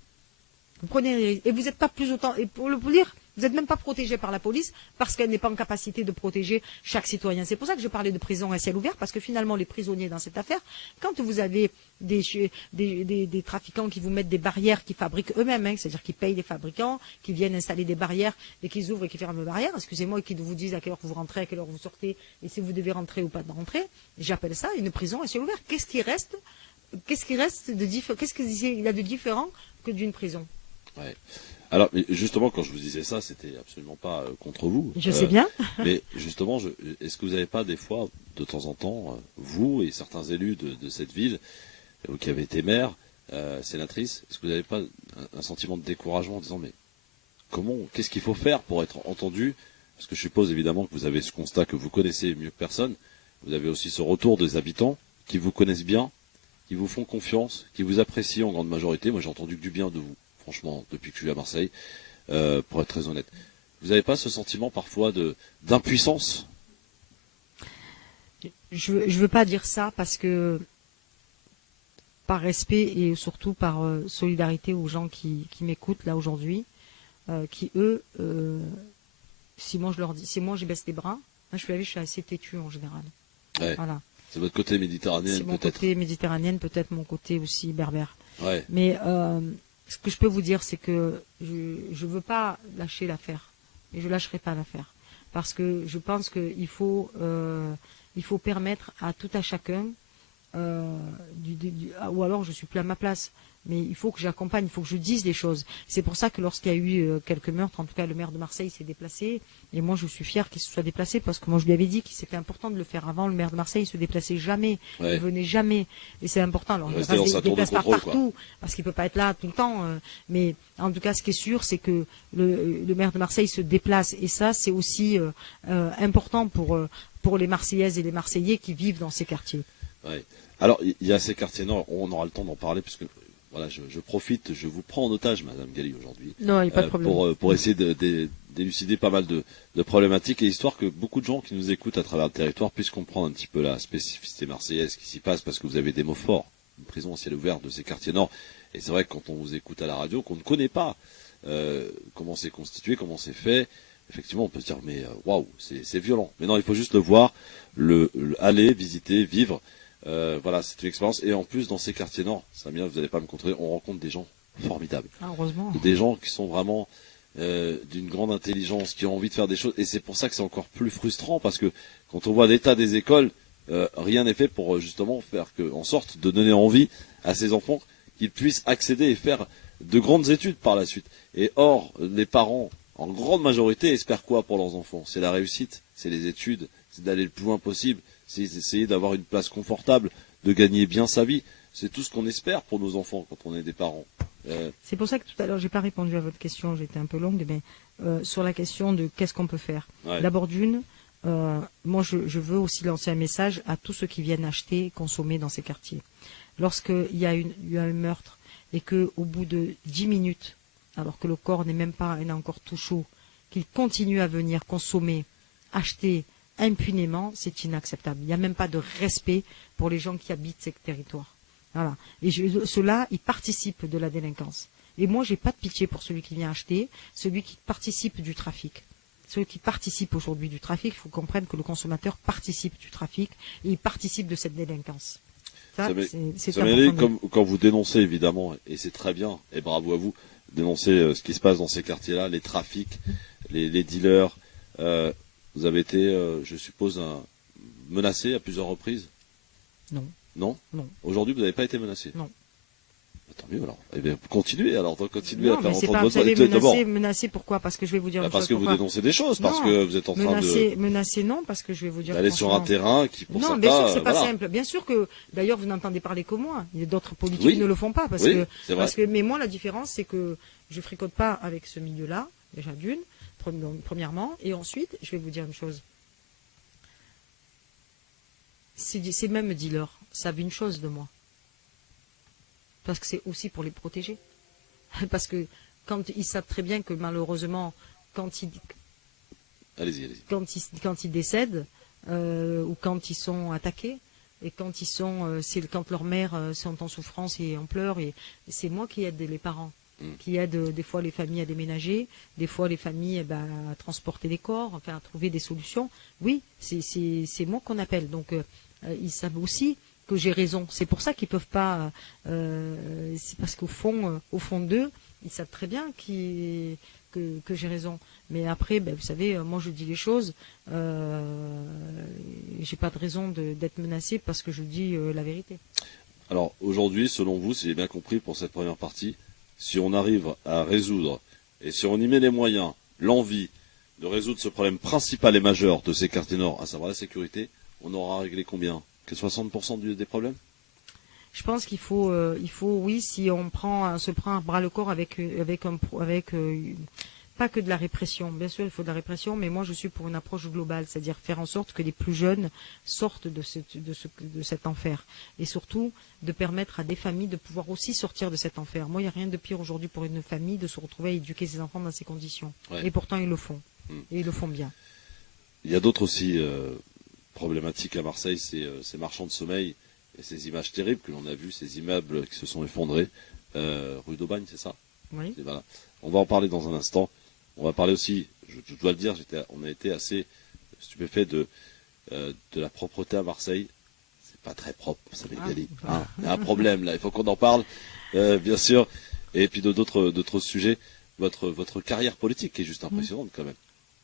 Vous prenez des risques. Et vous n'êtes pas plus autant. Et pour le dire, vous n'êtes même pas protégé par la police parce qu'elle n'est pas en capacité de protéger chaque citoyen. C'est pour ça que je parlais de prison à ciel ouvert, parce que finalement, les prisonniers dans cette affaire, quand vous avez des trafiquants qui vous mettent des barrières qu'ils fabriquent eux-mêmes, hein, c'est-à-dire qu'ils payent des fabricants, qui viennent installer des barrières et qu'ils ouvrent et qui ferment les barrières, excusez-moi, et qui vous disent à quelle heure vous rentrez, à quelle heure vous sortez, et si vous devez rentrer ou pas de rentrer, j'appelle ça une prison à ciel ouvert. Qu'est-ce qu'il y a de différent que d'une prison? Ouais. Alors, justement, quand je vous disais ça, c'était absolument pas contre vous. Je sais bien. Mais justement, est-ce que vous n'avez pas des fois, de temps en temps, vous et certains élus de cette ville, vous qui avez été maire, sénatrice, est-ce que vous n'avez pas un sentiment de découragement en disant, mais qu'est-ce qu'il faut faire pour être entendu? Parce que je suppose évidemment que vous avez ce constat que vous connaissez mieux que personne. Vous avez aussi ce retour des habitants qui vous connaissent bien, qui vous font confiance, qui vous apprécient en grande majorité. Moi, j'ai entendu que du bien de vous. Franchement, depuis que je suis à Marseille, pour être très honnête. Vous n'avez pas ce sentiment parfois d'impuissance? Je veux pas dire ça parce que par respect et surtout par solidarité aux gens qui m'écoutent là aujourd'hui, qui eux, si moi je baisse les bras, moi, je suis assez têtue en général. Ouais. Voilà. C'est votre côté méditerranéen peut-être. C'est mon côté méditerranéen, peut-être mon côté aussi berbère. Ouais. Mais ce que je peux vous dire, c'est que je veux pas lâcher l'affaire. Et je lâcherai pas l'affaire. Parce que je pense qu'il faut permettre à tout à chacun, ou alors je suis plus à ma place, mais il faut que j'accompagne, il faut que je dise les choses. C'est pour ça que lorsqu'il y a eu quelques meurtres, en tout cas le maire de Marseille s'est déplacé, et moi je suis fière qu'il se soit déplacé, parce que moi je lui avais dit que c'était important de le faire avant. Le maire de Marseille ne se déplaçait jamais, il venait jamais, et c'est important. Alors il ne se déplace pas partout, parce qu'il peut pas être là tout le temps, mais en tout cas ce qui est sûr, c'est que le maire de Marseille se déplace, et ça c'est aussi important pour les Marseillaises et les Marseillais qui vivent dans ces quartiers. Ouais. Alors il y a ces quartiers nord, on aura le temps d'en parler, puisque voilà, je profite, je vous prends en otage, Madame Galli, aujourd'hui. Non, il n'y a pas de problème. Pour essayer d'élucider pas mal de problématiques, et histoire que beaucoup de gens qui nous écoutent à travers le territoire puissent comprendre un petit peu la spécificité marseillaise qui s'y passe, parce que vous avez des mots forts, une prison à ciel ouvert de ces quartiers nord. Et c'est vrai que quand on vous écoute à la radio, qu'on ne connaît pas comment c'est constitué, comment c'est fait, effectivement on peut se dire, mais waouh, c'est violent. Mais non, il faut juste le voir, aller, visiter, vivre. Voilà, c'est une expérience. Et en plus, dans ces quartiers nord, Samia, vous n'allez pas me contredire, on rencontre des gens formidables. Ah, heureusement. Des gens qui sont vraiment d'une grande intelligence, qui ont envie de faire des choses. Et c'est pour ça que c'est encore plus frustrant, parce que quand on voit l'état des écoles, rien n'est fait pour justement faire en sorte de donner envie à ces enfants qu'ils puissent accéder et faire de grandes études par la suite. Et or, les parents, en grande majorité, espèrent quoi pour leurs enfants? C'est la réussite, c'est les études, c'est d'aller le plus loin possible, c'est essayer d'avoir une place confortable, de gagner bien sa vie. C'est tout ce qu'on espère pour nos enfants quand on est des parents. C'est pour ça que tout à l'heure, j'ai pas répondu à votre question, j'étais un peu longue, mais sur la question de qu'est-ce qu'on peut faire. Ouais. D'abord moi je veux aussi lancer un message à tous ceux qui viennent acheter, consommer dans ces quartiers. Lorsqu'il y a eu un meurtre et qu'au bout de 10 minutes, alors que le corps n'est encore tout chaud, qu'ils continuent à venir consommer, acheter impunément, c'est inacceptable. Il n'y a même pas de respect pour les gens qui habitent ces territoires. Voilà. Et ceux-là, ils participent de la délinquance. Et moi, j'ai pas de pitié pour celui qui vient acheter, celui qui participe du trafic. Ceux qui participent aujourd'hui du trafic, il faut comprendre que le consommateur participe du trafic et il participe de cette délinquance. Ça important. Quand vous dénoncez, évidemment, et c'est très bien, et bravo à vous, dénoncer ce qui se passe dans ces quartiers-là, les trafics, les dealers. Vous avez été, je suppose, menacé à plusieurs reprises? Non. Non? Non. Aujourd'hui, vous n'avez pas été menacé? Non. Tant mieux alors. Eh bien, continuez alors, continuez à faire entendre votre voix. Menacé pourquoi? Parce que je vais vous dire une chose. Parce que vous dénoncez des choses, parce que vous êtes en train de... Menacé non, parce que je vais vous dire... D'aller sur un terrain qui, pour certains... Non, bien sûr, c'est pas simple. Bien sûr que, d'ailleurs, vous n'entendez parler que moi. Il y a d'autres politiques qui ne le font pas. Mais moi, la différence, c'est que je ne fricote pas avec ce milieu-là, déjà d'une, premièrement. Et ensuite, je vais vous dire une chose. Ces mêmes dealers savent une chose de moi. Parce que c'est aussi pour les protéger. Parce que quand ils savent très bien que malheureusement, quand ils décèdent ou quand ils sont attaqués, et quand quand leurs mères sont en souffrance et en pleurs, et c'est moi qui aide les parents, qui aide des fois les familles à déménager, des fois les familles à transporter les corps, enfin à trouver des solutions. Oui, c'est moi qu'on appelle. Donc ils savent aussi que j'ai raison. C'est pour ça qu'ils peuvent pas. C'est parce qu'au fond d'eux, ils savent très bien que j'ai raison. Mais après, vous savez, moi je dis les choses. J'ai pas de raison d'être menacée parce que je dis la vérité. Alors aujourd'hui, selon vous, si j'ai bien compris pour cette première partie, si on arrive à résoudre et si on y met les moyens, l'envie de résoudre ce problème principal et majeur de ces quartiers nord, à savoir la sécurité, on aura réglé combien? Que 60% des problèmes? Je pense qu'il faut, oui, si on se prend à bras le corps avec pas que de la répression. Bien sûr, il faut de la répression, mais moi, je suis pour une approche globale, c'est-à-dire faire en sorte que les plus jeunes sortent de cet enfer. Et surtout, de permettre à des familles de pouvoir aussi sortir de cet enfer. Moi, il n'y a rien de pire aujourd'hui pour une famille de se retrouver à éduquer ses enfants dans ces conditions. Ouais. Et pourtant, ils le font. Et ils le font bien. Il y a d'autres aussi problématiques à Marseille, ces marchands de sommeil et ces images terribles que l'on a vues, ces immeubles qui se sont effondrés. Rue d'Aubagne, c'est ça? Oui. Voilà. On va en parler dans un instant. On va parler aussi, je dois le dire, on a été assez stupéfait de la propreté à Marseille. C'est pas très propre, ça m'est Gali. Il y a un problème là, il faut qu'on en parle, bien sûr. Et puis d'autres sujets, votre carrière politique qui est juste impressionnante quand même.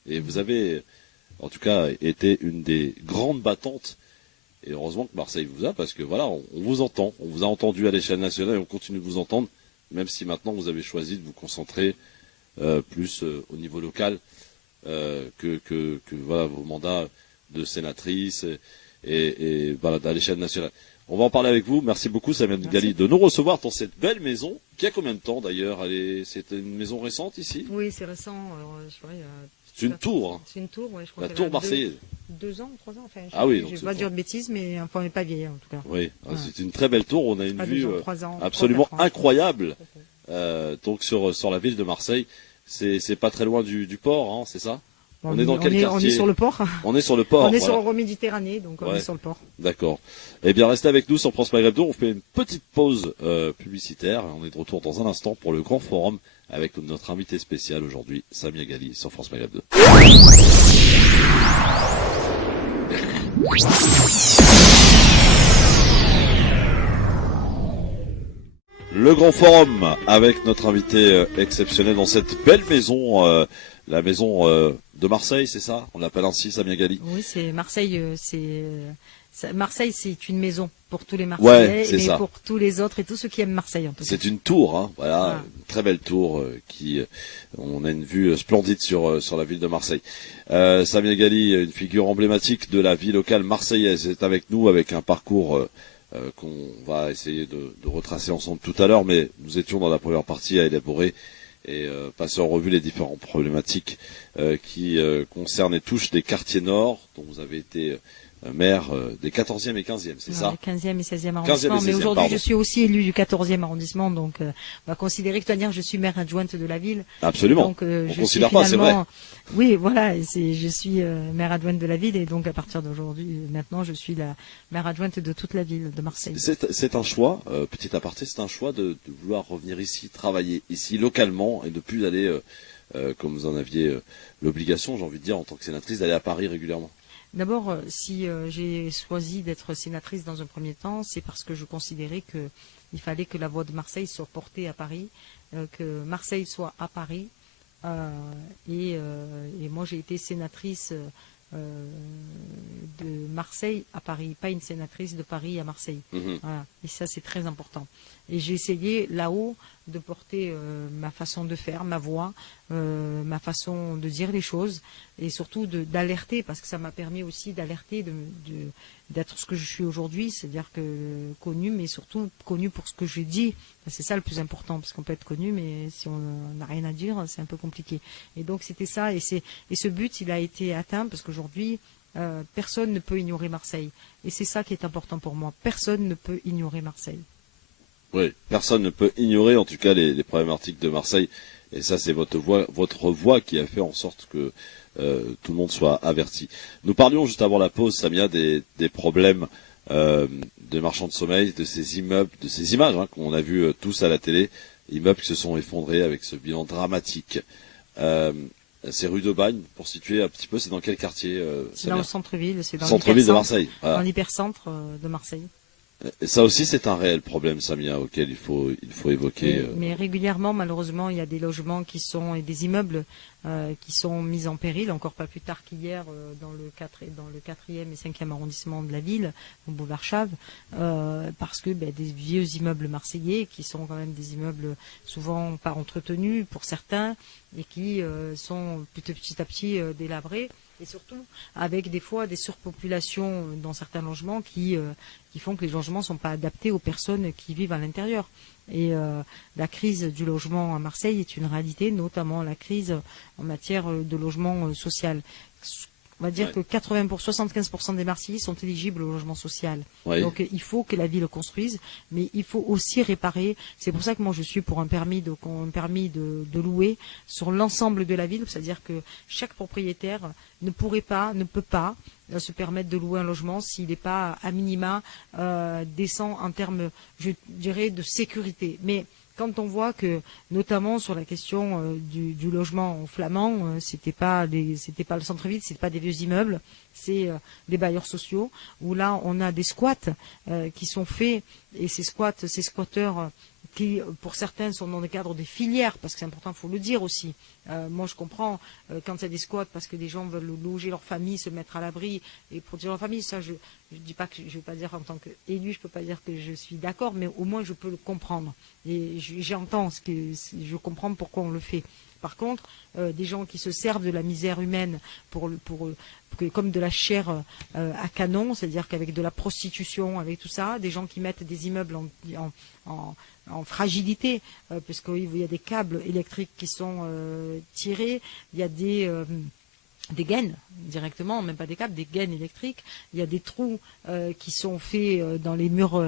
Et vous avez, en tout cas, été une des grandes battantes. Et heureusement que Marseille vous a, parce que voilà, on vous entend, on vous a entendu à l'échelle nationale et on continue de vous entendre, même si maintenant vous avez choisi de vous concentrer plus au niveau local que voilà, vos mandats de sénatrice et voilà, à l'échelle nationale. On va en parler avec vous. Merci beaucoup, Samia Gali, de nous recevoir dans cette belle maison, qui a combien de temps d'ailleurs? C'est une maison récente ici? Oui, c'est récent. C'est une tour. Hein. C'est une tour, oui. Je crois la tour marseillaise. 2 ans, 3 ans, enfin. Ah oui. Je ne vais pas dire de bêtises, mais enfin, on n'est pas vieille en tout cas. Oui, ouais. C'est une très belle tour. On a une vue 3 ans, absolument incroyable. Donc sur la ville de Marseille, c'est pas très loin du port, hein, c'est ça? On est dans quel quartier? On est sur le port. On est sur le port. On est sur Euroméditerranée, donc on est sur le port. D'accord. Eh bien, restez avec nous sur France Maghreb 2. On fait une petite pause publicitaire. On est de retour dans un instant pour le grand forum avec notre invité spécial aujourd'hui, Samia Gali, sur France Maghreb 2. Le grand forum avec notre invité exceptionnel dans cette belle maison, la maison de Marseille, c'est ça? On l'appelle ainsi, Samia Gali? Oui, c'est Marseille. Marseille, c'est une maison pour tous les Marseillais, mais ça. Pour tous les autres et tous ceux qui aiment Marseille en tout cas. C'est une tour, hein, voilà, une très belle tour on a une vue splendide sur la ville de Marseille. Samia Gali, une figure emblématique de la vie locale marseillaise, est avec nous avec un parcours qu'on va essayer de retracer ensemble tout à l'heure, mais nous étions dans la première partie à élaborer et passer en revue les différentes problématiques qui concernent et touchent des quartiers nord, dont vous avez été maire des 14e et 15e, c'est ça? 15e et 16e arrondissement, 15e et 16e, mais aujourd'hui je suis aussi élu du 14e arrondissement, donc on va considérer que je suis maire adjointe de la ville. Absolument, donc, on ne considère pas, c'est vrai. Oui, voilà, je suis maire adjointe de la ville et donc à partir d'aujourd'hui, maintenant je suis la maire adjointe de toute la ville de Marseille. C'est un choix, petit aparté, c'est un choix de vouloir revenir ici, travailler ici localement et de plus aller, comme vous en aviez l'obligation, j'ai envie de dire, en tant que sénatrice, d'aller à Paris régulièrement. D'abord, si j'ai choisi d'être sénatrice dans un premier temps, c'est parce que je considérais qu'il fallait que la voix de Marseille soit portée à Paris, que Marseille soit à Paris. Et moi, j'ai été sénatrice de Marseille à Paris, pas une sénatrice de Paris à Marseille. Voilà. Et ça, c'est très important. Et j'ai essayé là-haut de porter ma façon de faire, ma voix, ma façon de dire les choses et surtout d'alerter, parce que ça m'a permis aussi d'alerter, d'être ce que je suis aujourd'hui, c'est-à-dire que connu, mais surtout connu pour ce que je dis. C'est ça le plus important, parce qu'on peut être connu, mais si on n'a rien à dire, c'est un peu compliqué. Et donc c'était ça, et ce but, il a été atteint, parce qu'aujourd'hui, personne ne peut ignorer Marseille. Et c'est ça qui est important pour moi. Personne ne peut ignorer Marseille. Oui, personne ne peut ignorer en tout cas les problématiques de Marseille. Et ça, c'est votre voix qui a fait en sorte que tout le monde soit averti. Nous parlions juste avant la pause, Samia, des problèmes des marchands de sommeil, de ces immeubles, de ces images qu'on a vues tous à la télé, immeubles qui se sont effondrés avec ce bilan dramatique. C'est rue de Bagne, pour situer un petit peu, c'est dans quel quartier C'est dans le centre-ville, c'est dans centre-ville de Marseille. Voilà. Dans l'hypercentre de Marseille. Et ça aussi, c'est un réel problème, Samia, auquel il faut évoquer. Mais régulièrement, malheureusement, il y a des logements et des immeubles qui sont mis en péril, encore pas plus tard qu'hier, dans le 4e et 5e arrondissement de la ville, au boulevard Chave, parce que des vieux immeubles marseillais, qui sont quand même des immeubles souvent pas entretenus pour certains, et qui sont petit à petit délabrés. Et surtout avec des fois des surpopulations dans certains logements qui font que les logements ne sont pas adaptés aux personnes qui vivent à l'intérieur. Et la crise du logement à Marseille est une réalité, notamment la crise en matière de logement social. On va dire que 75% des Marseillais sont éligibles au logement social. Ouais. Donc il faut que la ville construise, mais il faut aussi réparer. C'est pour ça que moi je suis pour un permis de louer sur l'ensemble de la ville, c'est-à-dire que chaque propriétaire ne peut pas se permettre de louer un logement s'il n'est pas à minima décent en termes, je dirais, de sécurité. Mais quand on voit que, notamment sur la question du logement flamand, c'était pas le centre-ville, c'était pas des vieux immeubles, c'est des bailleurs sociaux où là on a des squats qui sont faits, et ces squatteurs qui, pour certains, sont dans le cadre des filières, parce que c'est important, il faut le dire aussi. Moi, je comprends quand il y a des squats parce que des gens veulent loger leur famille, se mettre à l'abri et protéger leur famille. Ça, je dis pas que je vais pas dire en tant qu'élu, je peux pas dire que je suis d'accord, mais au moins je peux le comprendre et j'entends je comprends pourquoi on le fait. Par contre, des gens qui se servent de la misère humaine comme de la chair à canon, c'est-à-dire qu'avec de la prostitution, avec tout ça, des gens qui mettent des immeubles en fragilité, puisqu'il y a des câbles électriques qui sont tirés, il y a des gaines directement, même pas des câbles, des gaines électriques. Il y a des trous qui sont faits dans les murs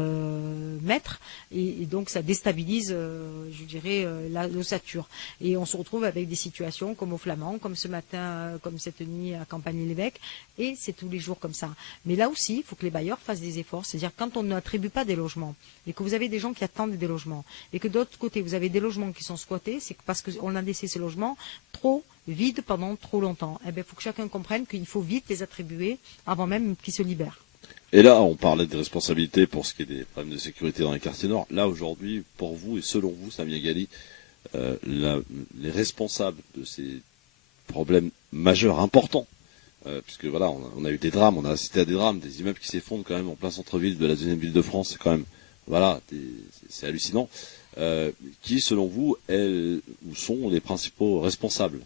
mètres et donc ça déstabilise, je dirais, l'ossature. Et on se retrouve avec des situations comme au Flamand, comme ce matin, comme cette nuit à Campagne-l'Évêque, et c'est tous les jours comme ça. Mais là aussi, il faut que les bailleurs fassent des efforts. C'est-à-dire quand on n'attribue pas des logements et que vous avez des gens qui attendent des logements et que d'autre côté vous avez des logements qui sont squattés, c'est parce qu'on a laissé ces logements trop vides pendant trop longtemps. Eh bien, il faut que chacun comprenne qu'il faut vite les attribuer avant même qu'ils se libèrent. Et là, on parlait de responsabilité pour ce qui est des problèmes de sécurité dans les quartiers nord. Là, aujourd'hui, pour vous et selon vous, Samia Ghali, les responsables de ces problèmes majeurs, importants, puisque voilà, on a eu des drames, on a assisté à des drames, des immeubles qui s'effondrent quand même en plein centre-ville de la deuxième ville de France, c'est quand même, voilà, c'est hallucinant. Qui, selon vous, ou sont les principaux responsables?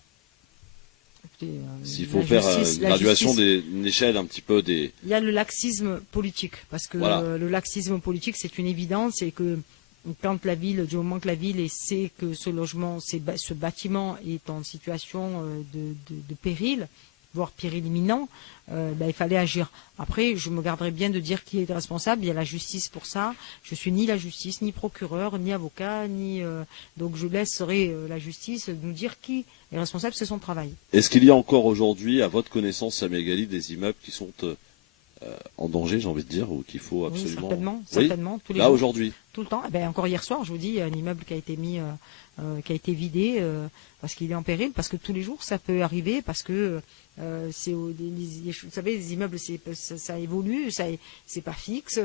S'il faut faire une graduation d'une échelle un petit peu des... Il y a le laxisme politique, parce que voilà. Le laxisme politique, c'est une évidence, et que quand du moment que la ville sait que ce bâtiment est en situation de péril, voire péril imminent, il fallait agir. Après, je me garderai bien de dire qui est responsable. Il y a la justice pour ça. Je suis ni la justice, ni procureur, ni avocat, donc je laisserai la justice nous dire qui est responsable, c'est son travail. Est-ce qu'il y a encore aujourd'hui, à votre connaissance, Samia Ghali, des immeubles qui sont en danger, j'ai envie de dire, ou qu'il faut absolument... Oui, certainement. Tous les là, jours, aujourd'hui. tout le temps. Encore hier soir, je vous dis, il y a un immeuble qui a été qui a été vidé parce qu'il est en péril, parce que tous les jours ça peut arriver, parce que vous savez, les immeubles, ça évolue, c'est pas fixe.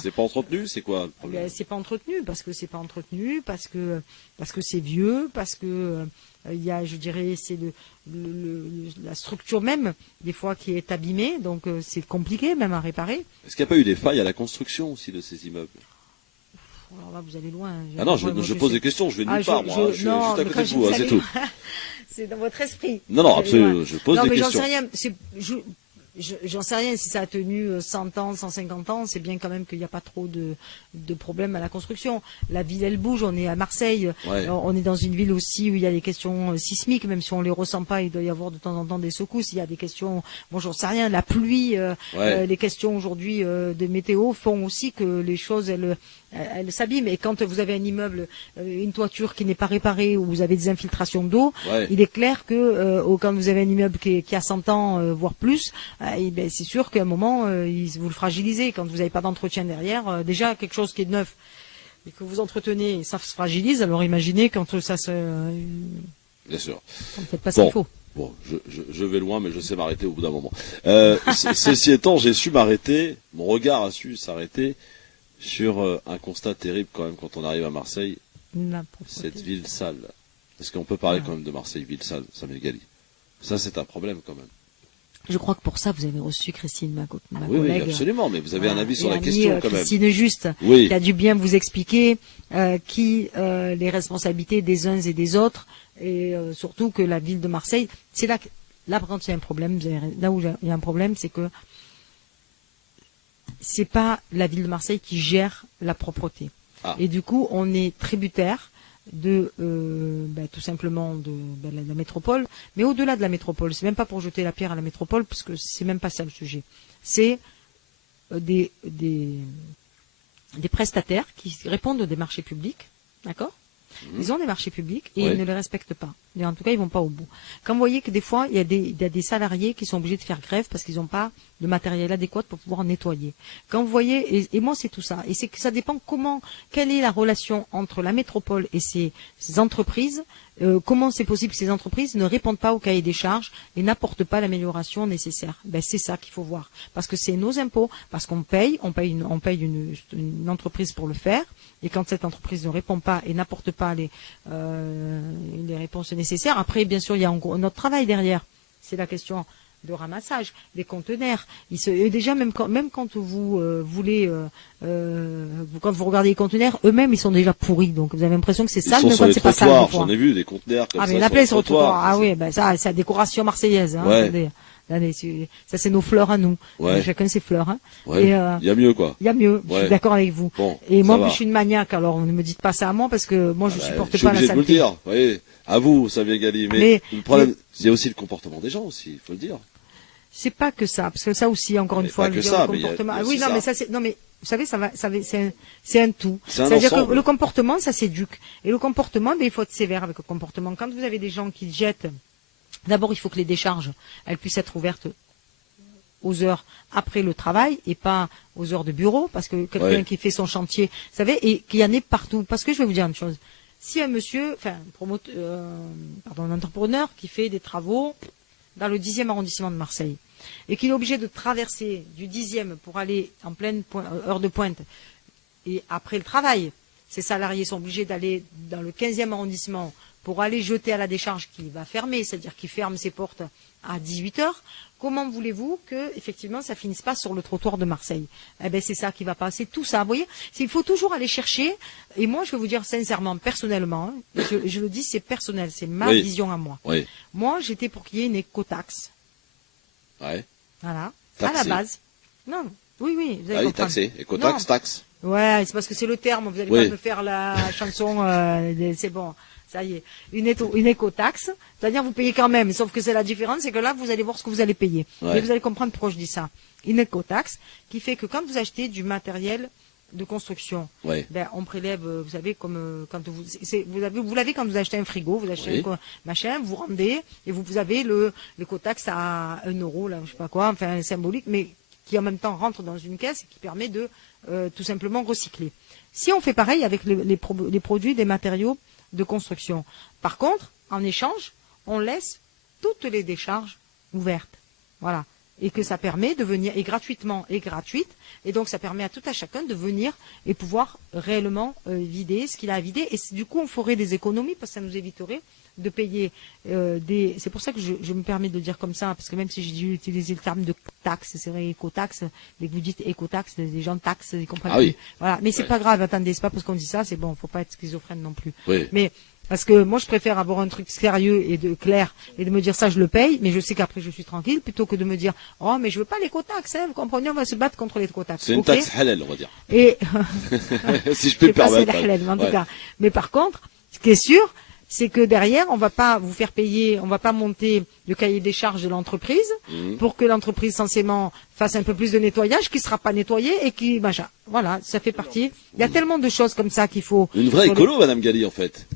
C'est pas entretenu, c'est quoi le problème? C'est pas entretenu parce que c'est pas entretenu, parce que c'est vieux, parce que je dirais, c'est la structure même des fois qui est abîmée, donc c'est compliqué même à réparer. Est-ce qu'il n'y a pas eu des failles à la construction aussi de ces immeubles? Alors là, vous allez loin. Ah non, je pose des questions, je vais nulle part, moi. Je suis juste à côté de vous, c'est tout. C'est dans votre esprit. Non, absolument, je pose des questions. J'en sais rien. J'en sais rien si ça a tenu 100 ans, 150 ans. C'est bien quand même qu'il n'y a pas trop de problèmes à la construction. La ville, elle bouge. On est à Marseille. Ouais. On est dans une ville aussi où il y a des questions sismiques. Même si on les ressent pas, il doit y avoir de temps en temps des secousses. Il y a des questions, bon, j'en sais rien. La pluie, les questions aujourd'hui de météo font aussi que les choses, elles s'abîment. Et quand vous avez un immeuble, une toiture qui n'est pas réparée, où vous avez des infiltrations d'eau, il est clair que quand vous avez un immeuble qui a 100 ans, voire plus, ben, c'est sûr qu'à un moment, vous le fragilisez. Quand vous n'avez pas d'entretien derrière, déjà quelque chose qui est neuf et que vous entretenez, ça se fragilise. Alors imaginez quand ça se... Bien sûr. Faites pas ça Bon. qu'il faut. Bon, je vais loin, mais je sais m'arrêter au bout d'un moment. Ceci étant, j'ai su m'arrêter, mon regard a su s'arrêter sur un constat terrible quand même quand on arrive à Marseille, cette ville sale. Est-ce qu'on peut parler quand même de Marseille, ville sale, Samuel Gali? Ça, c'est un problème quand même. Je crois que pour ça, vous avez reçu Christine, ma Oui, collègue. Oui, absolument, mais vous avez un avis sur la amie, question quand même. Christine Juste, Oui. qui a dû bien vous expliquer les responsabilités des uns et des autres, et surtout que la ville de Marseille, c'est là quand il y a un problème, là où il y a un problème, c'est que c'est pas la ville de Marseille qui gère la propreté. Ah. Et du coup, on est tributaire de tout simplement de la métropole, mais au-delà de la métropole, c'est même pas pour jeter la pierre à la métropole, parce que c'est même pas ça le sujet. C'est des prestataires qui répondent des marchés publics, d'accord? Ils ont des marchés publics et ils ne les respectent pas. Et en tout cas, ils vont pas au bout. Quand vous voyez que des fois, il y a des salariés qui sont obligés de faire grève parce qu'ils n'ont pas de matériel adéquat pour pouvoir nettoyer. Quand vous voyez, et moi c'est tout ça, et c'est que ça dépend quelle est la relation entre la métropole et ces entreprises. Comment c'est possible que ces entreprises ne répondent pas au cahier des charges et n'apportent pas l'amélioration nécessaire? Ben, c'est ça qu'il faut voir. Parce que c'est nos impôts, parce qu'on paye une entreprise pour le faire, et quand cette entreprise ne répond pas et n'apporte pas les réponses nécessaires, après, bien sûr, il y a notre travail derrière. C'est la question de ramassage des conteneurs. Déjà, même quand vous voulez, quand vous regardez les conteneurs, eux-mêmes, ils sont déjà pourris. Donc, vous avez l'impression que c'est sale, mais quand c'est pas sale. J'en ai vu des conteneurs comme ça. Ah, mais la plaie sur le trottoir. Ah oui, ben ça, c'est la décoration marseillaise. Hein, ouais. Ça, c'est nos fleurs à nous. Ouais. Chacun ses fleurs. Hein. Ouais. Il y a mieux, quoi. Il y a mieux. Ouais. Je suis d'accord avec vous. Bon, et moi, je suis une maniaque. Alors, ne me dites pas ça à moi parce que moi, je supporte pas la saleté. Je suis obligé de vous le dire. Oui. À vous, Samuel Gali. Mais le problème, il y a aussi le comportement des gens aussi. Il faut le dire. C'est pas que ça, parce que ça aussi, encore une fois, le comportement. Oui, non, mais ça, c'est, non, mais vous savez, c'est un tout. C'est-à-dire que le comportement, ça s'éduque. Et le comportement, il faut être sévère avec le comportement. Quand vous avez des gens qui jettent, d'abord, il faut que les décharges, elles puissent être ouvertes aux heures après le travail et pas aux heures de bureau, parce que quelqu'un qui fait son chantier, vous savez, et qu'il y en ait partout. Parce que je vais vous dire une chose. Si un monsieur, un entrepreneur qui fait des travaux dans le 10e arrondissement de Marseille, et qu'il est obligé de traverser du 10e pour aller en pleine heure de pointe, et après le travail, ces salariés sont obligés d'aller dans le 15e arrondissement pour aller jeter à la décharge qui va fermer, c'est-à-dire qu'il ferme ses portes à 18h, comment voulez-vous que, effectivement, ça finisse pas sur le trottoir de Marseille? Eh ben, c'est ça qui va passer, tout ça. Vous voyez, il faut toujours aller chercher, et moi, je vais vous dire sincèrement, personnellement, hein, je le dis, c'est personnel, c'est ma vision à moi. Oui. Moi, j'étais pour qu'il y ait une écotaxe. Ouais. Voilà. Taxé. À la base. Non. Oui, vous allez comprendre. Taxé. Écotaxe, taxe. Ouais, c'est parce que c'est le terme, vous allez pas me faire la chanson, c'est bon. Ça y est, une écotaxe, c'est-à-dire vous payez quand même, sauf que c'est la différence, c'est que là, vous allez voir ce que vous allez payer. Et vous allez comprendre pourquoi je dis ça. Une écotaxe qui fait que quand vous achetez du matériel de construction, on prélève, vous savez, comme quand vous l'avez quand vous achetez un frigo, vous achetez un machin, vous rendez, et vous avez l'écotaxe à 1 euro, là, je sais pas quoi, enfin symbolique, mais qui en même temps rentre dans une caisse et qui permet de tout simplement recycler. Si on fait pareil avec les produits, des matériaux de construction. Par contre, en échange, on laisse toutes les décharges ouvertes. Voilà. Et que ça permet de venir, et gratuitement et gratuite, et donc ça permet à tout à chacun de venir et pouvoir réellement vider ce qu'il a à vider. Et du coup, on ferait des économies parce que ça nous éviterait de payer c'est pour ça que je me permets de le dire comme ça, parce que même si j'ai dû utiliser le terme de taxe, c'est vrai, écotaxe, dès que vous dites écotaxe, les gens taxent, ils comprennent plus. Voilà. Mais c'est pas grave, attendez, c'est pas parce qu'on dit ça, c'est bon, faut pas être schizophrène non plus. Oui. Mais parce que moi je préfère avoir un truc sérieux et clair et de me dire ça je le paye, mais je sais qu'après je suis tranquille, plutôt que de me dire oh mais je veux pas l'écotaxe, hein, vous comprenez, on va se battre contre l'écotaxe. C'est une taxe halal, on va dire. Et si je peux me permettre. C'est halal, en tout cas. Mais par contre, ce qui est sûr, c'est que derrière, on va pas vous faire payer, on va pas monter le cahier des charges de l'entreprise pour que l'entreprise censément fasse un peu plus de nettoyage, qui sera pas nettoyé et qui, voilà, ça fait partie. Il y a tellement de choses comme ça qu'il faut. Une vraie écolo, Madame Gali, en fait.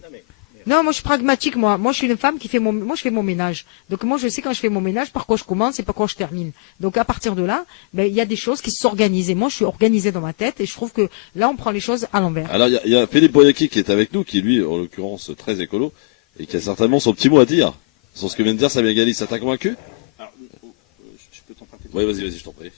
Non, moi je suis pragmatique, moi. Moi je suis une femme qui fait moi je fais mon ménage. Donc moi je sais quand je fais mon ménage par quoi je commence et par quoi je termine. Donc à partir de là, il y a des choses qui s'organisent. Et moi je suis organisée dans ma tête et je trouve que là on prend les choses à l'envers. Alors il y a Philippe Boyaki qui est avec nous, qui lui, en l'occurrence, très écolo, et qui a certainement son petit mot à dire sur ce que vient de dire Samia Ghali. Ça t'a convaincu? Alors, je peux t'emprunter. Oui, vas-y, je t'en prie.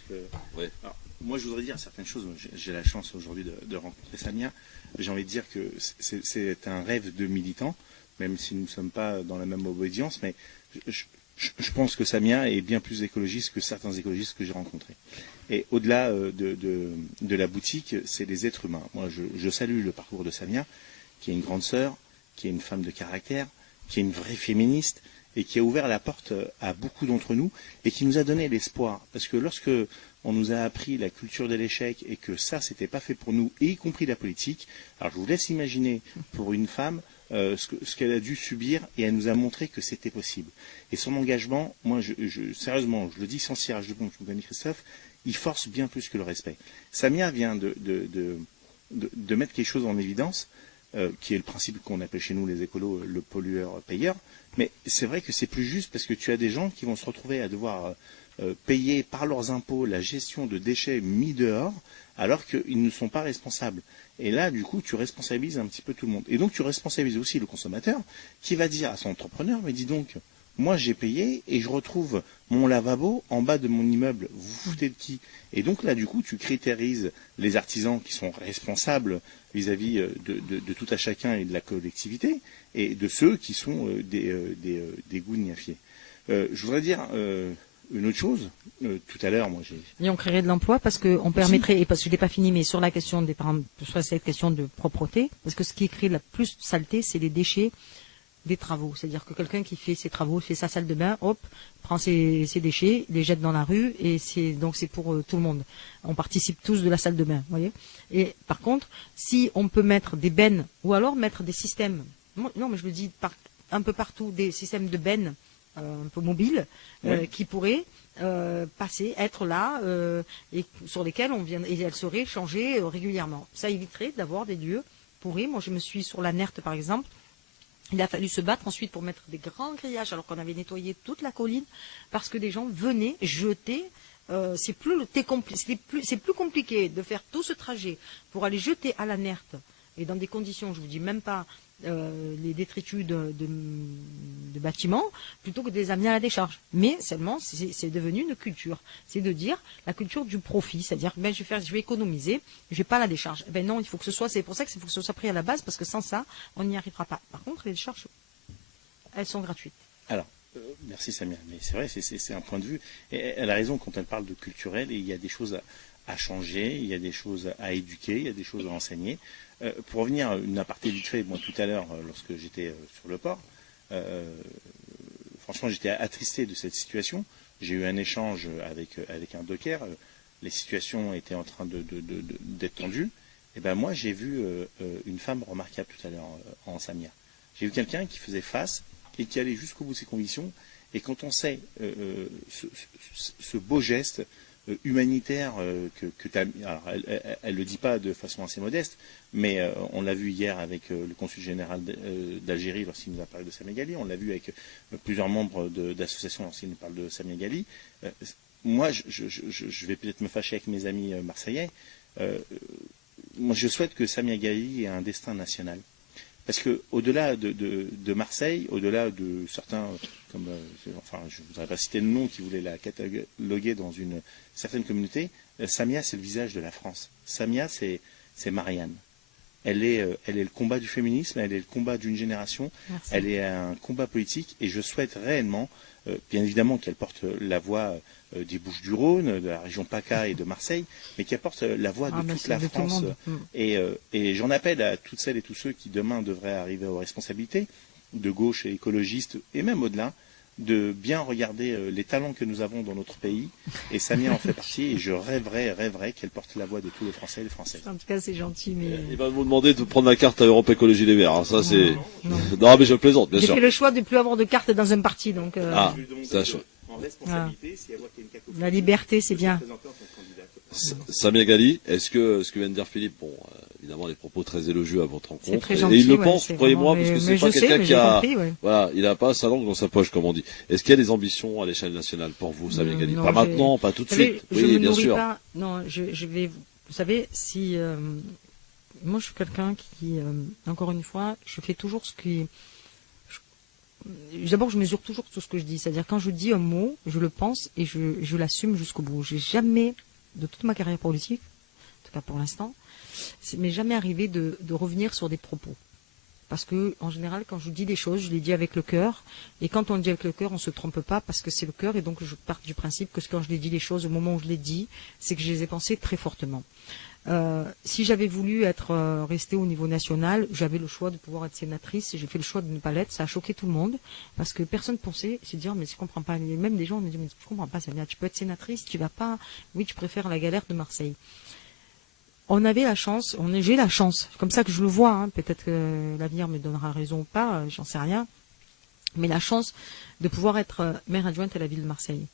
Oui. Alors, moi, je voudrais dire certaines choses. J'ai la chance aujourd'hui de rencontrer Samia. J'ai envie de dire que c'est un rêve de militant, même si nous ne sommes pas dans la même obédience, mais je pense que Samia est bien plus écologiste que certains écologistes que j'ai rencontrés. Et au-delà de la boutique, c'est les êtres humains. Moi, je salue le parcours de Samia, qui est une grande sœur, qui est une femme de caractère, qui est une vraie féministe, et qui a ouvert la porte à beaucoup d'entre nous, et qui nous a donné l'espoir. Parce que lorsque on nous a appris la culture de l'échec, et que ça, c'était pas fait pour nous, et y compris la politique, alors je vous laisse imaginer, pour une femme, ce qu'elle a dû subir, et elle nous a montré que c'était possible. Et son engagement, moi, sérieusement, je le dis sans cirage de pompe, je vous connais Christophe, il force bien plus que le respect. Samia vient de mettre quelque chose en évidence, qui est le principe qu'on appelle chez nous les écolos le pollueur-payeur. Mais c'est vrai que c'est plus juste parce que tu as des gens qui vont se retrouver à devoir payer par leurs impôts la gestion de déchets mis dehors alors qu'ils ne sont pas responsables. Et là, du coup, tu responsabilises un petit peu tout le monde. Et donc, tu responsabilises aussi le consommateur qui va dire à son entrepreneur, mais dis donc, moi j'ai payé et je retrouve mon lavabo en bas de mon immeuble. Vous vous foutez de qui? Et donc là, du coup, tu critérises les artisans qui sont responsables vis-à-vis de tout à chacun et de la collectivité, et de ceux qui sont des gougnafiers. Je voudrais dire une autre chose. Tout à l'heure, moi j'ai... Et on créerait de l'emploi parce qu'on permettrait, et parce que je n'ai pas fini, mais sur la question sur cette question de propreté, parce que ce qui crée la plus de saleté, c'est les déchets des travaux. C'est-à-dire que quelqu'un qui fait ses travaux, fait sa salle de bain, hop, prend ses déchets, les jette dans la rue, et c'est pour tout le monde. On participe tous de la salle de bain, vous voyez. Et par contre, si on peut mettre des bennes, ou alors mettre des systèmes, non mais je le dis un peu partout, des systèmes de bennes un peu mobiles, Oui. qui pourraient être là, et sur lesquels et elles seraient changées régulièrement. Ça éviterait d'avoir des lieux pourris. Moi je me suis sur la Nerte par exemple. Il a fallu se battre ensuite pour mettre des grands grillages alors qu'on avait nettoyé toute la colline parce que des gens venaient jeter. C'est plus compliqué de faire tout ce trajet pour aller jeter à la Nerte et dans des conditions, je vous dis même pas les détritus de bâtiments, plutôt que de les amener à la décharge. Mais seulement, c'est devenu une culture. C'est de dire la culture du profit, c'est-à-dire je vais économiser, je vais pas à la décharge. Ben non, il faut que ce soit, c'est pour ça qu'il faut que ce soit pris à la base, parce que sans ça, on n'y arrivera pas. Par contre, les décharges, elles sont gratuites. Alors, merci Samia, mais c'est vrai, c'est un point de vue. Et elle a raison quand elle parle de culturel, et il y a des choses à changer, il y a des choses à éduquer, il y a des choses à enseigner. Pour revenir, une aparté vite fait, moi tout à l'heure, lorsque j'étais sur le port, franchement j'étais attristé de cette situation. J'ai eu un échange avec un docker, les situations étaient en train d'être tendues. Et ben moi j'ai vu une femme remarquable tout à l'heure en Samia. J'ai vu quelqu'un qui faisait face et qui allait jusqu'au bout de ses convictions. Et quand on sait ce beau geste humanitaire que tu as... Alors, elle le dit pas de façon assez modeste, mais on l'a vu hier avec le consul général d'Algérie lorsqu'il nous a parlé de Samia Ghali, on l'a vu avec plusieurs membres d'associations lorsqu'ils nous parlent de Samia Ghali. Moi, je vais peut-être me fâcher avec mes amis marseillais. Moi, je souhaite que Samia Ghali ait un destin national. Parce que au-delà de Marseille, au-delà de certains, comme je ne voudrais pas citer le nom, qui voulaient la cataloguer dans une certaine communauté, Samia c'est le visage de la France. Samia c'est Marianne. Elle est le combat du féminisme, elle est le combat d'une génération, Merci. Elle est un combat politique, et je souhaite réellement, bien évidemment qu'elle porte la voix des Bouches-du-Rhône, de la région PACA et de Marseille, mais qu'elle porte la voix de toute la France. Et j'en appelle à toutes celles et tous ceux qui demain devraient arriver aux responsabilités, de gauche et écologistes, et même au-delà, de bien regarder les talents que nous avons dans notre pays. Et Samia en fait partie, et je rêverais qu'elle porte la voix de tous les Français et les Françaises. En tout cas, c'est gentil, mais... Il va vous demander de prendre la carte à Europe Écologie Les Verts. Ça, c'est... Non. Non, mais je plaisante, bien J'ai sûr. fait le choix de ne plus avoir de carte dans un parti, donc... Ah, c'est chouette. En responsabilité, si elle voit qu'il y a une cacophonie, La liberté, c'est bien. de se présenter en tant que candidate. Samia Ghali, est-ce que ce que vient de dire Philippe, bon, évidemment des propos très élogieux à votre C'est rencontre. très Et gentil, il le ouais, pense, c'est croyez-moi, vraiment- parce que mais c'est pas je sais, quelqu'un mais qui j'ai a, compris, ouais. voilà, il a pas sa langue dans sa poche, comme on dit. Est-ce qu'il y a des ambitions à l'échelle nationale pour vous, Samia Ghali? Non, Pas j'ai- maintenant, pas tout de Vous savez, suite. je Oui, me bien nourris sûr. pas. Non, je vais. Vous savez, si moi je suis quelqu'un qui, encore une fois, je fais toujours ce qui. D'abord, je mesure toujours tout ce que je dis. C'est-à-dire, quand je dis un mot, je le pense et je l'assume jusqu'au bout. J'ai jamais, de toute ma carrière politique, en tout cas pour l'instant, m'est jamais arrivé de revenir sur des propos. Parce que, en général, quand je dis des choses, je les dis avec le cœur. Et quand on le dit avec le cœur, on se trompe pas parce que c'est le cœur. Et donc, je pars du principe que quand je les dis les choses, au moment où je les dis, c'est que je les ai pensées très fortement. Si j'avais voulu rester au niveau national, j'avais le choix de pouvoir être sénatrice. J'ai fait le choix de ne pas l'être. Ça a choqué tout le monde parce que personne pensait se dire mais je comprends pas. Même des gens me disent mais je comprends pas. Samia, tu peux être sénatrice, tu vas pas. Oui, tu préfères la galère de Marseille. On avait la chance, j'ai la chance, comme ça que je le vois. Hein, peut-être que l'avenir me donnera raison ou pas, j'en sais rien. Mais la chance de pouvoir être maire adjointe à la ville de Marseille.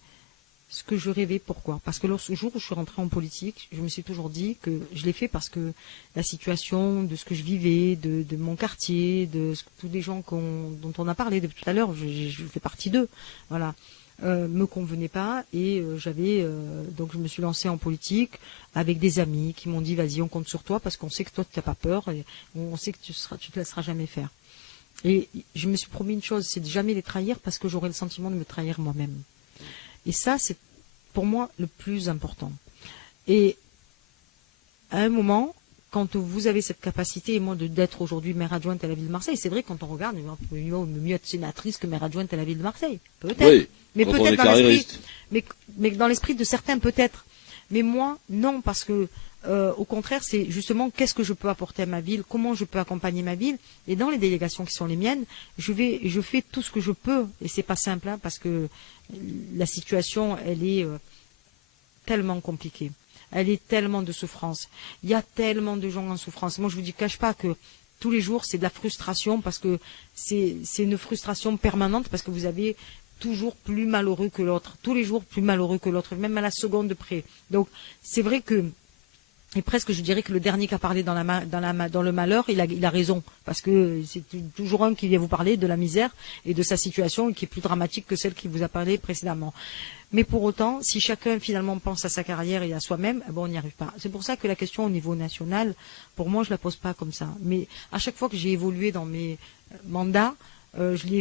Ce que je rêvais, pourquoi? Parce que le jour où je suis rentrée en politique, je me suis toujours dit que je l'ai fait parce que la situation de ce que je vivais, de mon quartier, tous les gens dont on a parlé depuis tout à l'heure, je fais partie d'eux, voilà, me convenait pas et donc je me suis lancée en politique avec des amis qui m'ont dit vas-y, on compte sur toi parce qu'on sait que toi tu n'as pas peur et on sait que tu te laisseras jamais faire. Et je me suis promis une chose, c'est de jamais les trahir parce que j'aurais le sentiment de me trahir moi-même. Et ça, c'est pour moi le plus important. Et à un moment, quand vous avez cette capacité, et moi, d'être aujourd'hui maire adjointe à la ville de Marseille, c'est vrai, quand on regarde, il vaut mieux être sénatrice que maire adjointe à la ville de Marseille. Peut-être. Oui, mais quand on peut-être est dans l'esprit. carriériste. Mais dans l'esprit de certains, peut-être. Mais moi, non, parce que au contraire, c'est justement qu'est-ce que je peux apporter à ma ville, comment je peux accompagner ma ville. Et dans les délégations qui sont les miennes, je fais tout ce que je peux. Et c'est pas simple, hein, parce que la situation, elle est tellement compliquée. Elle est tellement de souffrance. Il y a tellement de gens en souffrance. Moi, je vous cache pas que tous les jours, c'est de la frustration parce que c'est une frustration permanente parce que vous avez toujours plus malheureux que l'autre. Tous les jours, plus malheureux que l'autre, même à la seconde près. Donc, c'est vrai que et presque, je dirais que le dernier qui a parlé dans le malheur, il a raison. Parce que c'est toujours un qui vient vous parler de la misère et de sa situation et qui est plus dramatique que celle qui vous a parlé précédemment. Mais pour autant, si chacun finalement pense à sa carrière et à soi-même, on n'y arrive pas. C'est pour ça que la question au niveau national, pour moi, je la pose pas comme ça. Mais à chaque fois que j'ai évolué dans mes mandats,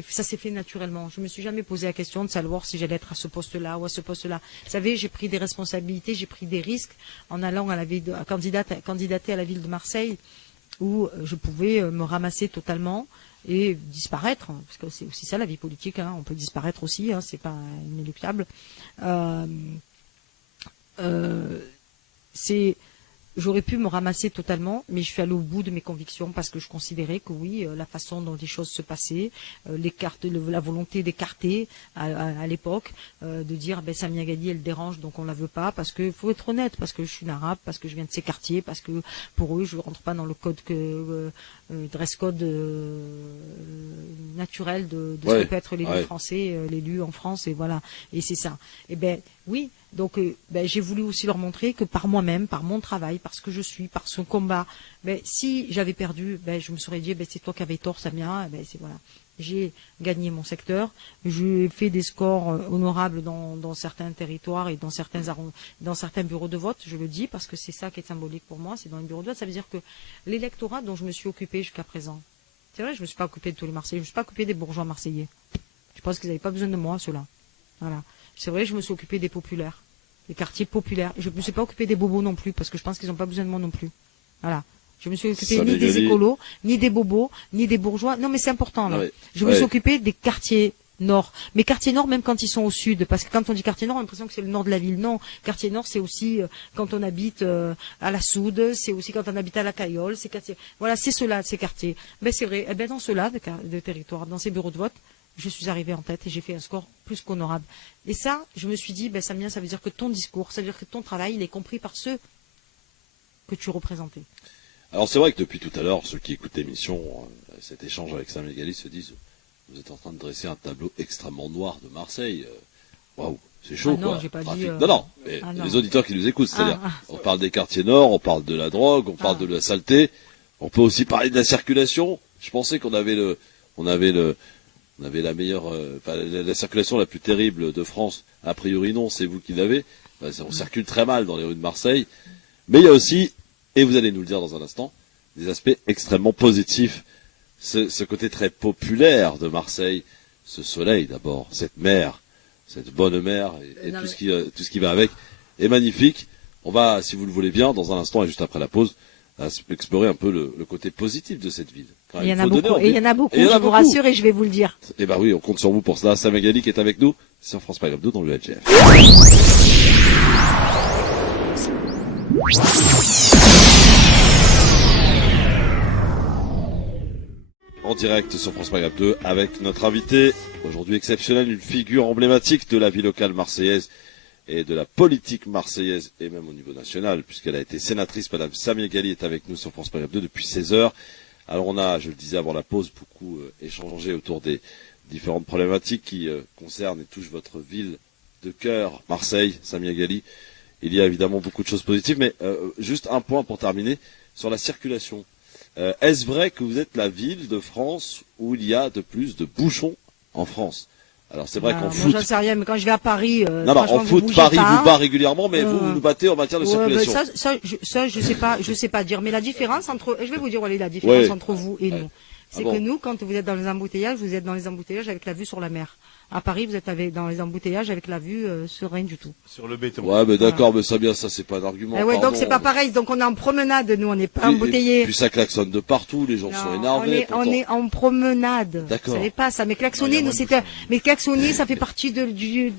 ça s'est fait naturellement. Je me suis jamais posé la question de savoir si j'allais être à ce poste-là ou à ce poste-là. Vous savez, j'ai pris des responsabilités, j'ai pris des risques en allant à candidater à la ville de Marseille où je pouvais me ramasser totalement et disparaître, parce que c'est aussi ça la vie politique, hein, on peut disparaître aussi, hein, c'est pas inéluctable. J'aurais pu me ramasser totalement, mais je suis allée au bout de mes convictions parce que je considérais que oui, la façon dont les choses se passaient, la volonté d'écarter à l'époque, de dire Samia Ghali elle dérange donc on la veut pas parce que faut être honnête, parce que je suis une arabe, parce que je viens de ces quartiers, parce que pour eux je rentre pas dans le code dress code naturel de ce que peut être l'élu français, l'élu en France et voilà et c'est ça. Et oui. Donc, j'ai voulu aussi leur montrer que par moi-même, par mon travail, par ce que je suis, par ce combat, si j'avais perdu, je me serais dit, c'est toi qui avais tort, Samia. Voilà. J'ai gagné mon secteur, j'ai fait des scores honorables dans certains territoires et dans certains bureaux de vote, je le dis, parce que c'est ça qui est symbolique pour moi, c'est dans les bureaux de vote. Ça veut dire que l'électorat dont je me suis occupée jusqu'à présent, c'est vrai, je ne me suis pas occupée de tous les Marseillais, je ne me suis pas occupée des bourgeois marseillais. Je pense qu'ils n'avaient pas besoin de moi, ceux-là. Voilà. C'est vrai, je me suis occupée des populaires. Les quartiers populaires. Je ne me suis pas occupée des bobos non plus, parce que je pense qu'ils n'ont pas besoin de moi non plus. Voilà. Je me suis occupée ni des écolos, ni des bobos, ni des bourgeois. Non, mais c'est important, là. Je me suis occupée des quartiers nord. Mais quartiers nord, même quand ils sont au sud, parce que quand on dit quartier nord, on a l'impression que c'est le nord de la ville. Non, quartier nord, c'est aussi quand on habite à la Soude, c'est aussi quand on habite à la Caillole, voilà, c'est ceux-là, ces quartiers. C'est vrai. Dans ceux-là, de territoire, dans ces bureaux de vote, je suis arrivée en tête et j'ai fait un score plus qu'honorable. Et ça, je me suis dit, Samia, ça veut dire que ton discours, ça veut dire que ton travail, il est compris par ceux que tu représentais. Alors c'est vrai que depuis tout à l'heure, ceux qui écoutent l'émission, cet échange avec Samia Ghali se disent, vous êtes en train de dresser un tableau extrêmement noir de Marseille. Waouh, C'est chaud, Ah non, quoi. j'ai pas dit, Trafic. Non, mais ah non. les auditeurs qui nous écoutent, c'est-à-dire, Ah. on parle des quartiers nord, on parle de la drogue, on parle de la saleté. On peut aussi parler de la circulation. Je pensais qu'on avait la meilleure, la circulation la plus terrible de France. A priori, non, c'est vous qui l'avez. On circule très mal dans les rues de Marseille. Mais il y a aussi, et vous allez nous le dire dans un instant, des aspects extrêmement positifs. Ce côté très populaire de Marseille, ce soleil d'abord, cette mer, cette bonne mer et tout ce qui va avec est magnifique. On va, si vous le voulez bien, dans un instant et juste après la pause, explorer un peu le côté positif de cette ville. Il y en a beaucoup, je vous rassure, et je vais vous le dire. Eh ben oui, on compte sur vous pour cela. Samia Ghali qui est avec nous sur France Maghreb 2 dans le LGF. En direct sur France Maghreb 2 avec notre invité, aujourd'hui exceptionnel, une figure emblématique de la vie locale marseillaise et de la politique marseillaise et même au niveau national, puisqu'elle a été sénatrice. Madame Samia Ghali est avec nous sur France Maghreb 2 depuis 16 heures. Alors on a, je le disais avant la pause, beaucoup échangé autour des différentes problématiques qui concernent et touchent votre ville de cœur, Marseille, Samia Ghali. Il y a évidemment beaucoup de choses positives, mais juste un point pour terminer sur la circulation. Est-ce vrai que vous êtes la ville de France où il y a de plus de bouchons en France? Alors c'est vrai qu'en foot, j'en sais rien, mais quand je vais à Paris, en foot, Paris vous bat régulièrement, mais vous nous battez en matière de circulation. Ça, je sais pas dire. Mais la différence entre, je vais vous dire où est la différence entre vous et nous. C'est que nous, quand vous êtes dans les embouteillages, vous êtes dans les embouteillages avec la vue sur la mer. À Paris, vous êtes dans les embouteillages avec la vue sur rien du tout. Sur le béton. Ouais, mais d'accord, mais ça c'est pas un argument. Donc c'est pas pareil. Donc on est en promenade, nous, on n'est pas embouteillés. Puis ça klaxonne de partout, les gens sont énervés. On est en promenade. D'accord. Vous savez pas ça, mais klaxonner, klaxonner, ça fait partie du.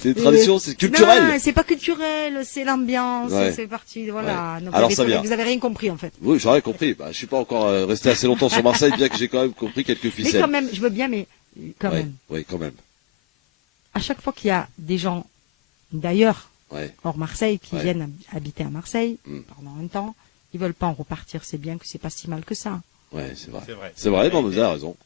C'est une tradition, c'est culturel. Non, c'est pas culturel, c'est l'ambiance, c'est parti, voilà. Ouais. Alors vous avez rien compris en fait. Oui, j'aurais compris. Je suis pas encore resté assez longtemps sur Marseille, bien que j'ai quand même compris quelques ficelles. Mais quand même, je veux bien, mais quand même. Oui, quand même. À chaque fois qu'il y a des gens d'ailleurs, hors Marseille, qui viennent habiter à Marseille pendant un temps, ils veulent pas en repartir. C'est bien que c'est pas si mal que ça. Ouais, c'est vrai. C'est vrai, non, vous avez raison.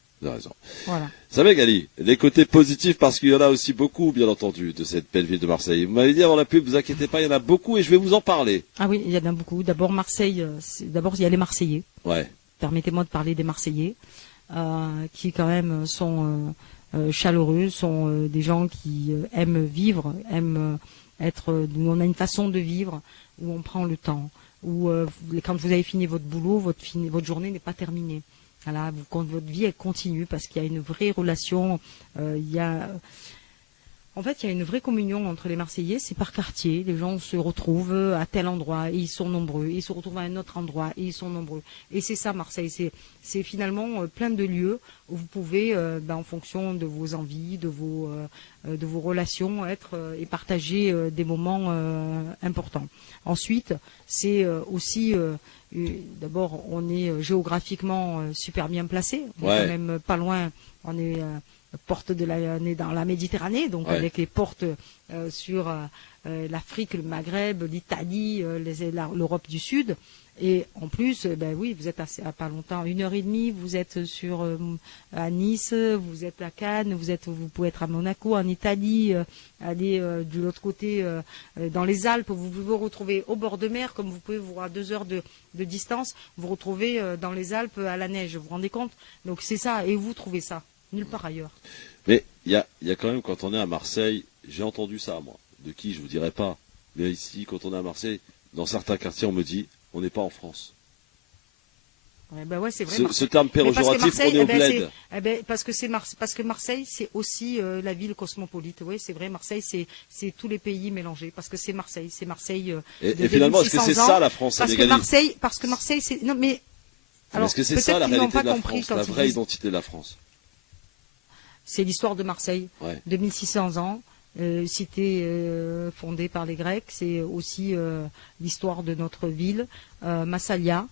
Voilà. Samia Ghali, les côtés positifs, parce qu'il y en a aussi beaucoup, bien entendu, de cette belle ville de Marseille. Vous m'avez dit avant la pub, vous inquiétez pas, il y en a beaucoup et je vais vous en parler. Ah oui, il y en a beaucoup. D'abord Marseille, d'abord il y a les Marseillais. Ouais. Permettez-moi de parler des Marseillais, qui quand même sont chaleureux, sont des gens qui aiment vivre, aiment être. Où on a une façon de vivre où on prend le temps, où quand vous avez fini votre boulot, votre journée n'est pas terminée. Voilà, votre vie elle continue parce qu'il y a une vraie relation. En fait, il y a une vraie communion entre les Marseillais. C'est par quartier. Les gens se retrouvent à tel endroit et ils sont nombreux. Ils se retrouvent à un autre endroit et ils sont nombreux. Et c'est ça, Marseille. C'est finalement plein de lieux où vous pouvez, en fonction de vos envies, de vos relations, être et partager des moments importants. Ensuite, c'est aussi d'abord, on est géographiquement super bien placé. On est quand même pas loin. On est on est dans la Méditerranée, donc avec les portes sur l'Afrique, le Maghreb, l'Italie, l'Europe du Sud. Et en plus, vous êtes à pas longtemps, 1h30, vous êtes à Nice, vous êtes à Cannes, vous pouvez être à Monaco, en Italie, aller de l'autre côté dans les Alpes, vous pouvez vous retrouver au bord de mer, comme vous pouvez vous à 2 heures de distance, vous retrouvez dans les Alpes à la neige, vous vous rendez compte? Donc c'est ça, et vous trouvez ça nulle part ailleurs. Mais il y a quand même, quand on est à Marseille, j'ai entendu ça, moi, de qui je vous dirai pas, mais ici, quand on est à Marseille, dans certains quartiers, on me dit, on n'est pas en France. C'est vrai. Ce terme péjoratif, on est au bled. Parce que Marseille, c'est aussi la ville cosmopolite. Oui, c'est vrai. Marseille, c'est tous les pays mélangés. Parce que c'est Marseille. Et finalement, est-ce que c'est ça la France? Parce que Marseille, c'est. Non, mais. Alors, est-ce que c'est ça la réalité de la France, la vraie identité de la France? C'est l'histoire de Marseille. 2600 ans. Cité fondée par les Grecs, c'est aussi l'histoire de notre ville, Massalia,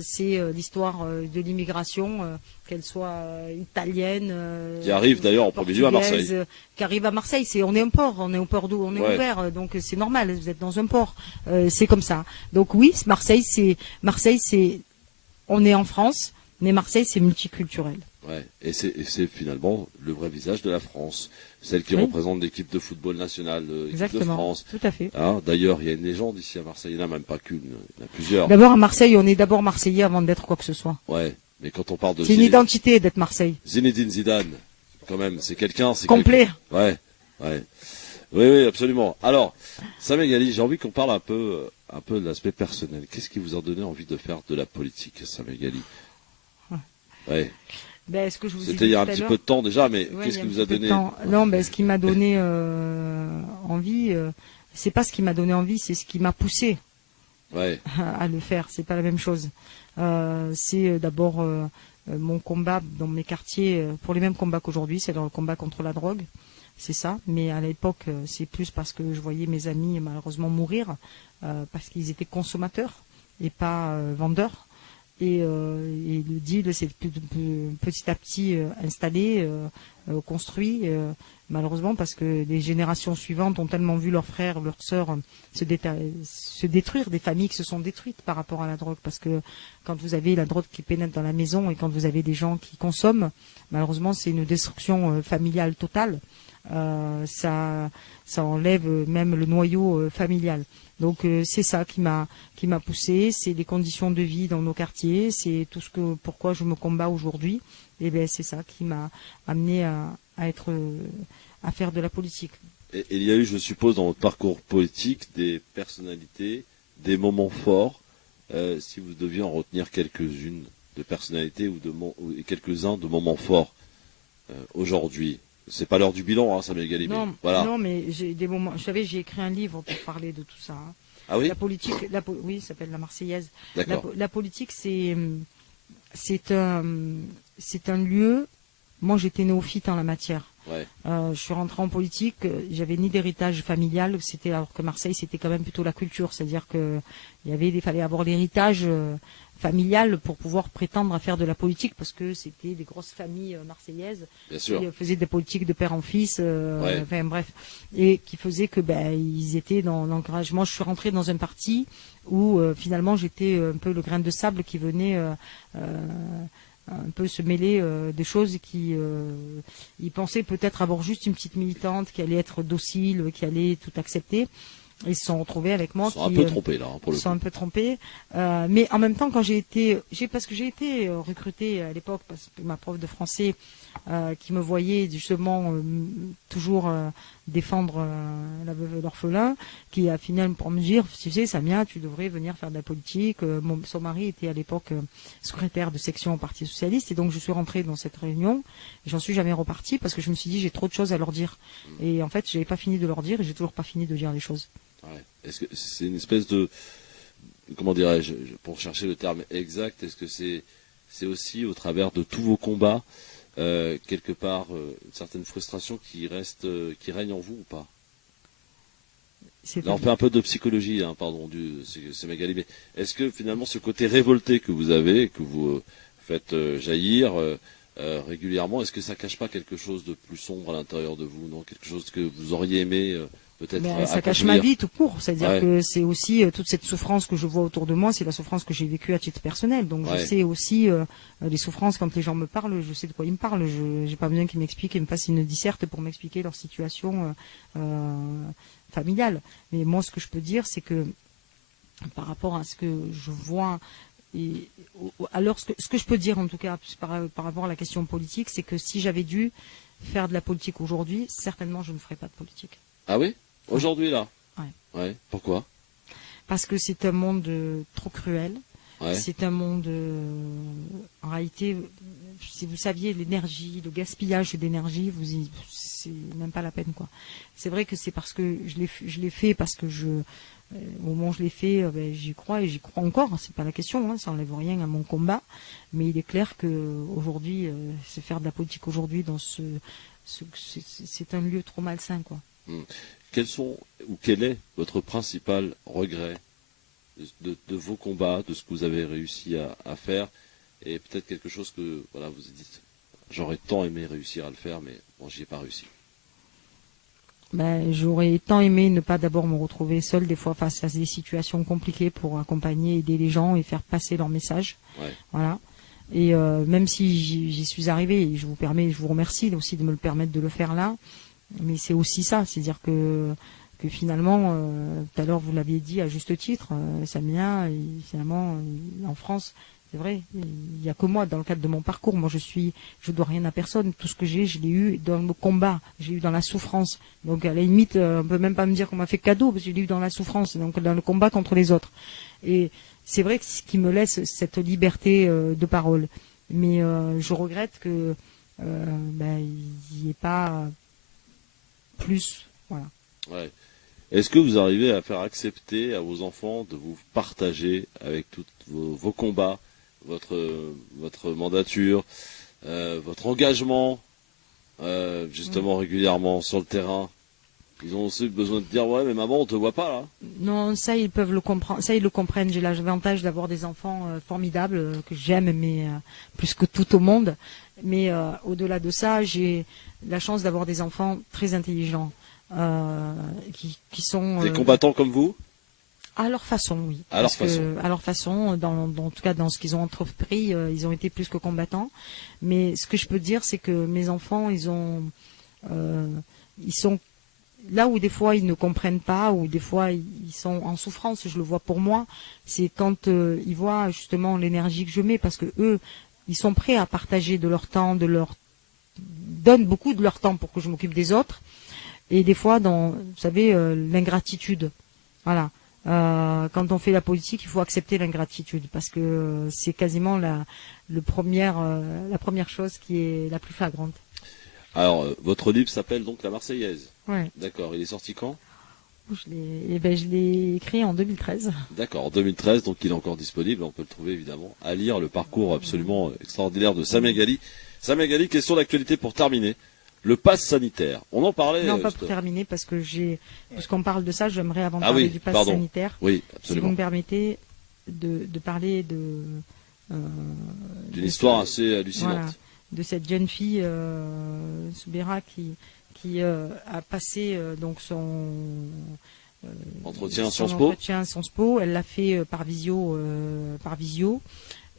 c'est l'histoire de l'immigration, qu'elle soit italienne, qui arrive d'ailleurs en premier lieu à Marseille, qui arrive à Marseille. On est un port, on est au port d'eau, on est ouvert, donc c'est normal. Vous êtes dans un port, c'est comme ça. Donc oui, Marseille, c'est on est en France, mais Marseille c'est multiculturel. Ouais. Et c'est finalement le vrai visage de la France, celle qui Oui. représente l'équipe de football nationale, l'équipe de Exactement, France. tout à fait. Hein, d'ailleurs, il y a une légende ici à Marseille, il n'y en a même pas qu'une, il y en a plusieurs. D'abord à Marseille, on est d'abord Marseillais avant d'être quoi que ce soit. Ouais. Mais quand on parle de C'est une identité d'être Marseille. Zinedine Zidane, quand même, c'est quelqu'un, Complet. Ouais, ouais. Oui, absolument. Alors, Samia Ghali, j'ai envie qu'on parle un peu de l'aspect personnel. Qu'est-ce qui vous a donné envie de faire de la politique, Samia Ghali? Ouais. Ben, ce que je vous ai C'était dit il y a un tout à petit l'heure- peu de temps déjà, mais Ouais, qu'est-ce il y a qui un vous a petit peu de donné temps. Non, ben, ce qui m'a donné envie, c'est pas ce qui m'a donné envie, c'est ce qui m'a poussé Ouais, à le faire. C'est pas la même chose. C'est d'abord mon combat dans mes quartiers pour les mêmes combats qu'aujourd'hui, c'est dans le combat contre la drogue. C'est ça. Mais à l'époque, c'est plus parce que je voyais mes amis malheureusement mourir parce qu'ils étaient consommateurs et pas vendeurs. Et le deal s'est petit à petit installé, construit, malheureusement parce que les générations suivantes ont tellement vu leurs frères, leurs sœurs se détruire, des familles qui se sont détruites par rapport à la drogue. Parce que quand vous avez la drogue qui pénètre dans la maison et quand vous avez des gens qui consomment, malheureusement c'est une destruction familiale totale. Ça enlève même le noyau familial. Donc c'est ça qui m'a poussé, c'est les conditions de vie dans nos quartiers, c'est tout ce que pourquoi je me combats aujourd'hui. Et ben c'est ça qui m'a amené à faire de la politique. et il y a eu, je suppose, dans votre parcours politique, des personnalités, des moments forts. Si vous deviez en retenir quelques-unes de personnalités ou quelques-uns de moments forts aujourd'hui. C'est pas l'heure du bilan, hein, Samia Ghali. Non, Voilà. non, mais j'ai des moments. Vous savez, j'ai écrit un livre pour parler de tout ça. Hein. Ah oui. La politique, oui, ça s'appelle La Marseillaise. D'accord. La politique, c'est un lieu. Moi, j'étais néophyte en la matière. Ouais. Je suis rentrée en politique, j'avais ni d'héritage familial, alors que Marseille c'était quand même plutôt la culture, c'est-à-dire que il fallait avoir l'héritage familial pour pouvoir prétendre à faire de la politique, parce que c'était des grosses familles marseillaises Bien sûr. qui faisaient des politiques de père en fils, Ouais. enfin bref, et qui faisaient que ils étaient dans l'encouragement. Je suis rentrée dans un parti où finalement j'étais un peu le grain de sable qui venait un peu se mêler des choses qui ils pensaient peut-être avoir juste une petite militante qui allait être docile, qui allait tout accepter. Ils se sont retrouvés avec moi. Ils sont un peu trompés là, hein, pour le Ils sont coup. un peu trompés. Mais en même temps, quand parce que j'ai été recrutée à l'époque, parce que ma prof de français qui me voyait justement toujours défendre la veuve et l'orphelin, qui a fini pour me dire, tu sais, Samia, tu devrais venir faire de la politique. Son mari était à l'époque secrétaire de section au Parti socialiste, et donc je suis rentrée dans cette réunion. Et j'en suis jamais repartie parce que je me suis dit, j'ai trop de choses à leur dire. Et en fait, j'avais pas fini de leur dire, et j'ai toujours pas fini de dire les choses. Ouais. Est-ce que c'est une espèce de, comment dirais-je, pour chercher le terme exact, est-ce que c'est aussi au travers de tous vos combats quelque part une certaine frustration qui règne en vous ou pas? Là, on fait un peu de psychologie, hein, pardon, c'est Magali, mais est-ce que finalement ce côté révolté que vous avez, que vous faites jaillir régulièrement, est-ce que ça cache pas quelque chose de plus sombre à l'intérieur de vous, non? Quelque chose que vous auriez aimé peut-être ça cache accomplir? ma vie tout court, c'est-à-dire Ouais. que c'est aussi toute cette souffrance que je vois autour de moi, c'est la souffrance que j'ai vécue à titre personnel. Donc Ouais. je sais aussi les souffrances quand les gens me parlent, je sais de quoi ils me parlent. Je n'ai pas besoin qu'ils m'expliquent et me fassent une disserte pour m'expliquer leur situation familiale. Mais moi, ce que je peux dire, c'est que par rapport à ce que je vois, alors ce que je peux dire en tout cas par rapport à la question politique, c'est que si j'avais dû faire de la politique aujourd'hui, certainement je ne ferais pas de politique. Ah oui? Aujourd'hui, là? Ouais. Ouais. Pourquoi? Parce que c'est un monde trop cruel. Ouais. C'est un monde, en réalité, si vous saviez l'énergie, le gaspillage d'énergie, c'est même pas la peine, quoi. C'est vrai que c'est parce que je l'ai fait parce que au moment où je l'ai fait, j'y crois et j'y crois encore. C'est pas la question, hein, ça n'enlève rien à mon combat. Mais il est clair que aujourd'hui, c'est faire de la politique aujourd'hui dans c'est un lieu trop malsain, quoi. Quel est votre principal regret de vos combats, de ce que vous avez réussi à faire, et peut-être quelque chose que voilà, vous dites, j'aurais tant aimé réussir à le faire, mais bon, j'y ai pas réussi. J'aurais tant aimé ne pas d'abord me retrouver seule des fois face à des situations compliquées pour accompagner, aider les gens et faire passer leur message. Ouais. Voilà. Et même si j'y suis arrivée, et je vous remercie aussi de me le permettre de le faire là, mais c'est aussi ça, c'est-à-dire que finalement, tout à l'heure vous l'aviez dit à juste titre, Samia, finalement, en France, c'est vrai, il n'y a que moi dans le cadre de mon parcours. Moi, je dois rien à personne. Tout ce que je l'ai eu dans le combat, j'ai eu dans la souffrance. Donc à la limite, on peut même pas me dire qu'on m'a fait cadeau, parce que je l'ai eu dans la souffrance, donc dans le combat contre les autres. Et c'est vrai que ce qui me laisse cette liberté de parole. Mais je regrette que il n'y ait pas plus. Voilà. Ouais. Est-ce que vous arrivez à faire accepter à vos enfants de vous partager avec tous vos combats, votre mandature, votre engagement, justement régulièrement sur le terrain? Ils ont aussi besoin de dire ouais mais maman on te voit pas là. Non, ça ils peuvent le comprendre, ça ils le comprennent. J'ai l'avantage d'avoir des enfants formidables que j'aime, mais plus que tout au monde. Mais au-delà de ça, j'ai la chance d'avoir des enfants très intelligents qui sont Des combattants comme vous. À leur façon, oui. À leur façon. À leur façon, en tout cas dans ce qu'ils ont entrepris, ils ont été plus que combattants. Mais ce que je peux dire, c'est que mes enfants, ils sont là où des fois ils ne comprennent pas, ou des fois ils sont en souffrance. Je le vois pour moi. C'est quand ils voient justement l'énergie que je mets, parce que eux, ils sont prêts à partager de leur temps, donnent beaucoup de leur temps pour que je m'occupe des autres. Et des fois, vous savez, l'ingratitude. Voilà. Quand on fait la politique, il faut accepter l'ingratitude, parce que c'est quasiment la première chose qui est la plus flagrante. Alors, votre livre s'appelle donc La Marseillaise. Ouais. D'accord. Il est sorti quand? Je l'ai écrit en 2013. D'accord, en 2013, donc il est encore disponible. On peut le trouver évidemment à lire, le parcours absolument extraordinaire de Samia Ghali. Samia Ghali, question d'actualité pour terminer. Le pass sanitaire. On en parlait. Non, pas pour terminer, parce que puisqu'on parle de ça, j'aimerais avant de parler du pass sanitaire. Oui, absolument. Si vous me permettez de parler d'une histoire assez hallucinante. Voilà, de cette jeune fille, Soubera, qui a passé donc son entretien Sciences Po. Elle l'a fait par visio,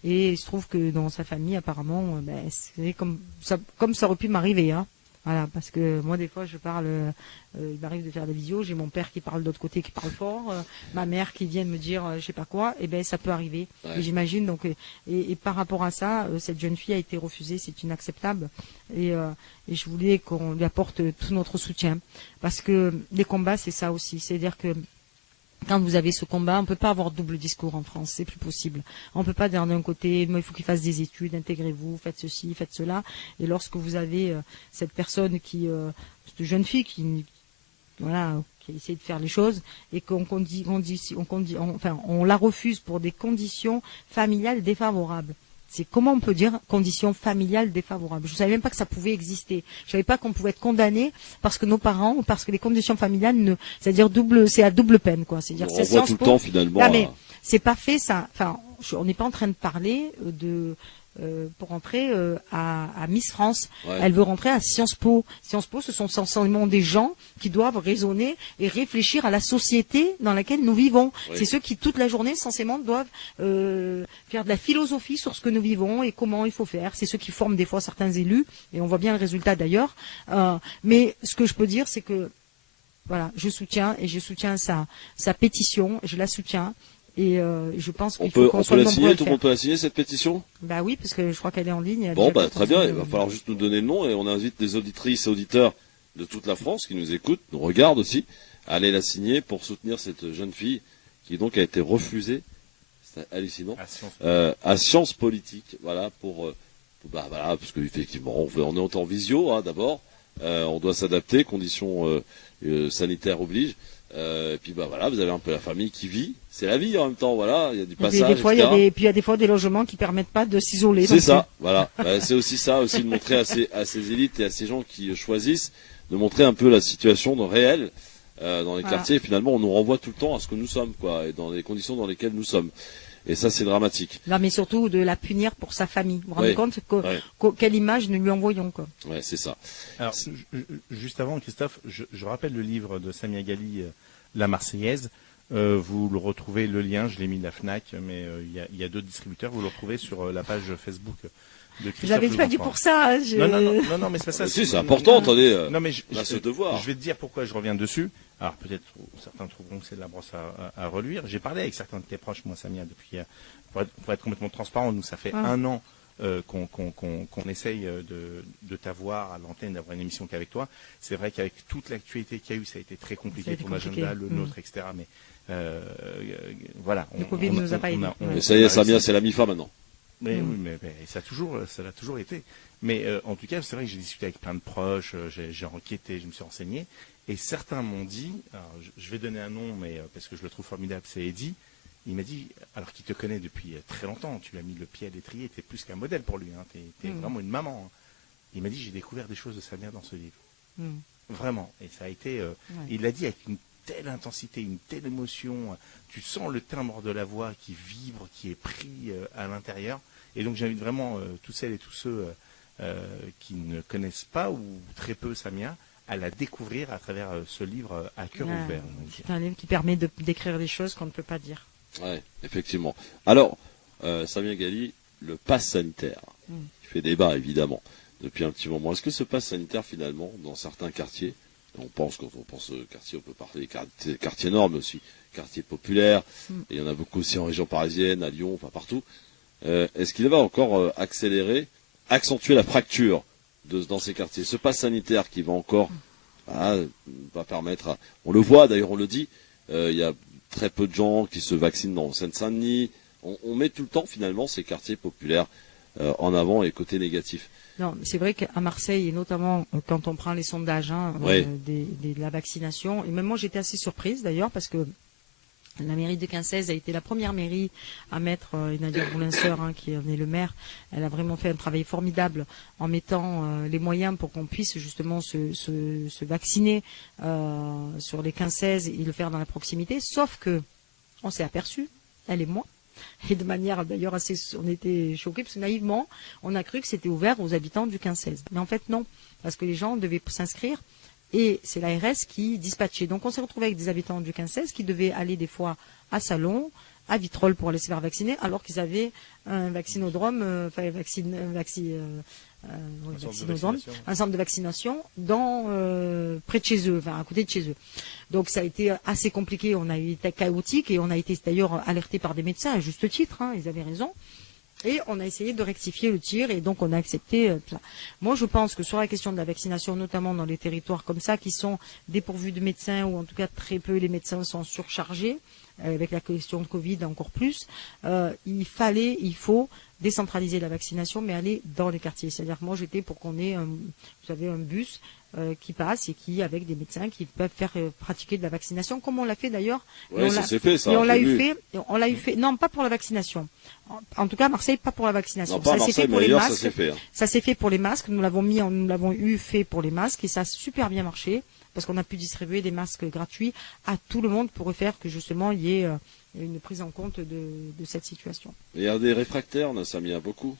et il se trouve que dans sa famille, apparemment, c'est comme ça aurait pu m'arriver, hein. Voilà, parce que moi, des fois, je parle, il m'arrive de faire des visios, j'ai mon père qui parle de l'autre côté, qui parle fort, ma mère qui vient me dire je sais pas quoi, et ça peut arriver. Ouais. Et j'imagine, donc, et par rapport à ça, cette jeune fille a été refusée, c'est inacceptable. Et je voulais qu'on lui apporte tout notre soutien. Parce que les combats, c'est ça aussi. C'est-à-dire que quand vous avez ce combat, on ne peut pas avoir double discours en France, c'est plus possible. On ne peut pas dire d'un côté, il faut qu'il fasse des études, intégrez-vous, faites ceci, faites cela. Et lorsque vous avez cette personne cette jeune fille qui a essayé de faire les choses, et on la refuse pour des conditions familiales défavorables. C'est comment on peut dire conditions familiales défavorables. Je ne savais même pas que ça pouvait exister. Je ne savais pas qu'on pouvait être condamné parce que nos parents, parce que les conditions familiales, c'est-à-dire c'est à double peine, quoi. C'est-à-dire on voit tout le temps finalement. Là, mais c'est pas fait ça. Enfin, on n'est pas en train de parler pour rentrer à Miss France. Ouais. Elle veut rentrer à Sciences Po. Sciences Po, ce sont essentiellement des gens qui doivent raisonner et réfléchir à la société dans laquelle nous vivons. Oui. C'est ceux qui, toute la journée, censément, doivent faire de la philosophie sur ce que nous vivons et comment il faut faire. C'est ceux qui forment des fois certains élus, et on voit bien le résultat d'ailleurs. Mais ce que je peux dire, c'est que voilà, je soutiens sa pétition, je la soutiens. Et je pense qu'il faut qu'on soit la signer. Tout le monde peut la signer, cette pétition? Bah oui, parce que je crois qu'elle est en ligne. Bon, très bien. Il va falloir juste nous donner le nom, et on invite les auditrices et auditeurs de toute la France qui nous écoutent, nous regardent aussi, à aller la signer pour soutenir cette jeune fille qui donc a été refusée, c'est hallucinant, à Sciences Politiques. Voilà, parce qu'effectivement, on est en visio, hein, d'abord. On doit s'adapter, conditions sanitaires obligent. Et puis vous avez un peu la famille qui vit, c'est la vie en même temps, voilà, il y a du passage, etc. Il y a des fois des logements qui permettent pas de s'isoler. C'est ça, voilà. C'est aussi ça, de montrer à ces élites et à ces gens qui choisissent, de montrer un peu la situation réelle dans les quartiers. Et finalement, on nous renvoie tout le temps à ce que nous sommes, quoi, et dans les conditions dans lesquelles nous sommes. Et ça, c'est dramatique. Non, mais surtout de la punir pour sa famille. Vous vous rendez compte quelle image nous lui envoyons, quoi. Ouais, c'est ça. Alors, juste avant, Christophe, je rappelle le livre de Samia Ghali, La Marseillaise. Vous le retrouvez, le lien, je l'ai mis de la FNAC, mais il y a d'autres distributeurs. Vous le retrouvez sur la page Facebook de Christophe. Je l'avais pas dit pour ça. hein, Non, mais c'est pas ça. Si, c'est important, attendez. Non, mais on a ce devoir. je vais te dire pourquoi je reviens dessus. Alors peut-être certains trouveront que c'est de la brosse à reluire. J'ai parlé avec certains de tes proches, moi Samia, depuis pour être complètement transparent. Nous, ça fait un an qu'on essaye de t'avoir à l'antenne, d'avoir une émission qu'avec toi. C'est vrai qu'avec toute l'actualité qu'il y a eu, ça a été très compliqué pour l'agenda, le nôtre, etc. Mais voilà. Le Covid ne nous a pas aidés. Mais ça y est, Samia, c'est la MIFA maintenant. Mais oui, mais ça l'a toujours été. Mais en tout cas, c'est vrai que j'ai discuté avec plein de proches, j'ai enquêté, je me suis renseigné, et certains m'ont dit, alors, je vais donner un nom, mais parce que je le trouve formidable, c'est Eddy. Il m'a dit, alors qu'il te connaît depuis très longtemps, tu lui as mis le pied à l'étrier, t'es plus qu'un modèle pour lui, hein, t'es vraiment une maman. Hein. Il m'a dit, j'ai découvert des choses de sa mère dans ce livre. Vraiment. Et ça a été, il l'a dit avec une telle intensité, une telle émotion, tu sens le timbre de la voix qui vibre, qui est pris à l'intérieur. Et donc j'invite vraiment toutes celles et tous ceux qui ne connaissent pas ou très peu Samia à la découvrir à travers ce livre à cœur ouvert. C'est un livre qui permet d'écrire des choses qu'on ne peut pas dire. Oui, effectivement. Alors, Samia Ghali, le pass sanitaire, qui fait débat évidemment depuis un petit moment. Est-ce que ce pass sanitaire finalement, dans certains quartiers, quand on pense quartier, on peut parler quartiers nord, mais aussi quartiers populaires, et il y en a beaucoup aussi en région parisienne, à Lyon, enfin partout, est-ce qu'il va encore accentuer la fracture dans ces quartiers? Ce pass sanitaire qui va encore va permettre, on le voit d'ailleurs, on le dit, il y a très peu de gens qui se vaccinent dans Seine-Saint-Denis. On met tout le temps finalement ces quartiers populaires en avant et côté négatif. Non, c'est vrai qu'à Marseille, et notamment quand on prend les sondages de la vaccination, et même moi j'étais assez surprise d'ailleurs parce que la mairie de Quinssaise a été la première mairie à mettre, Nadia Boulinseur, qui en est le maire, elle a vraiment fait un travail formidable en mettant les moyens pour qu'on puisse justement se vacciner sur les Quinssaise et le faire dans la proximité, sauf que on s'est aperçu, elle et moi, et de manière d'ailleurs assez, on était choqués parce que naïvement, on a cru que c'était ouvert aux habitants du 15-16. Mais en fait non, parce que les gens devaient s'inscrire et c'est l'ARS qui dispatchait. Donc on s'est retrouvé avec des habitants du 15-16 qui devaient aller des fois à Salon, à Vitrolles pour aller se faire vacciner, alors qu'ils avaient un vaccinodrome, un centre de vaccination près de chez eux, enfin à côté de chez eux. Donc ça a été assez compliqué, on a été chaotique et on a été d'ailleurs alerté par des médecins à juste titre, ils avaient raison. Et on a essayé de rectifier le tir et donc on a accepté cela. Moi je pense que sur la question de la vaccination, notamment dans les territoires comme ça qui sont dépourvus de médecins ou en tout cas très peu, les médecins sont surchargés, avec la question de Covid encore plus, il faut décentraliser la vaccination mais aller dans les quartiers. C'est-à-dire que moi j'étais pour qu'on ait un bus qui passe et qui, avec des médecins qui peuvent faire pratiquer de la vaccination, comme on l'a fait d'ailleurs. Oui, ça s'est fait, ça. Et on l'a eu fait, non, pas pour la vaccination. En tout cas, à Marseille, pas pour la vaccination. Non, pas ça s'est fait pour les masques. Ça s'est fait pour les masques. Nous l'avons fait pour les masques et ça a super bien marché parce qu'on a pu distribuer des masques gratuits à tout le monde pour faire que justement il y ait une prise en compte de cette situation. Il y a des réfractaires, ça m'y a beaucoup.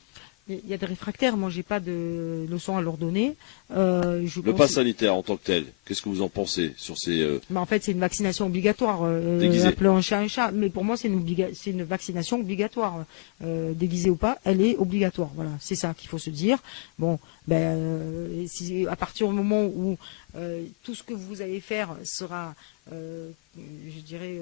Il y a des réfractaires, moi j'ai pas de leçons à leur donner. Le pass sanitaire en tant que tel, qu'est-ce que vous en pensez sur ces... En fait, c'est une vaccination obligatoire. Appelons un chat. Mais pour moi, c'est une vaccination obligatoire. Déguisée ou pas, elle est obligatoire. Voilà, c'est ça qu'il faut se dire. Bon, à partir du moment où tout ce que vous allez faire sera, je dirais...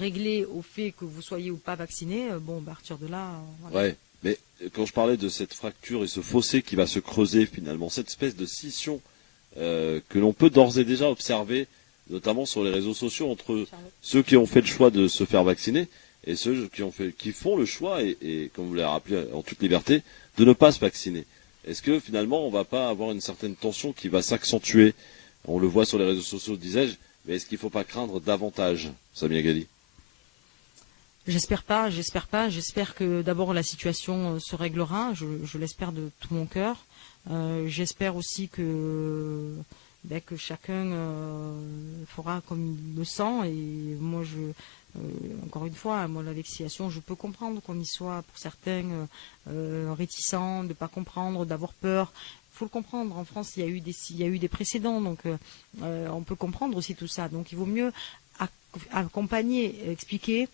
réglé au fait que vous soyez ou pas vacciné, à partir de là... voilà. Ouais, mais quand je parlais de cette fracture et ce fossé qui va se creuser finalement, cette espèce de scission que l'on peut d'ores et déjà observer, notamment sur les réseaux sociaux, entre ceux qui ont fait le choix de se faire vacciner et ceux qui font le choix, et comme vous l'avez rappelé en toute liberté, de ne pas se vacciner. Est-ce que finalement on ne va pas avoir une certaine tension qui va s'accentuer? On le voit sur les réseaux sociaux, disais-je, mais est-ce qu'il ne faut pas craindre davantage, Samia Ghali? J'espère pas. J'espère que d'abord la situation se réglera. Je l'espère de tout mon cœur. J'espère aussi que chacun fera comme il le sent. Et moi, encore une fois, moi la vaccination, je peux comprendre qu'on y soit pour certains réticents, de ne pas comprendre, d'avoir peur. faut le comprendre. En France, il y a eu des précédents, donc on peut comprendre aussi tout ça. Donc il vaut mieux accompagner, expliquer.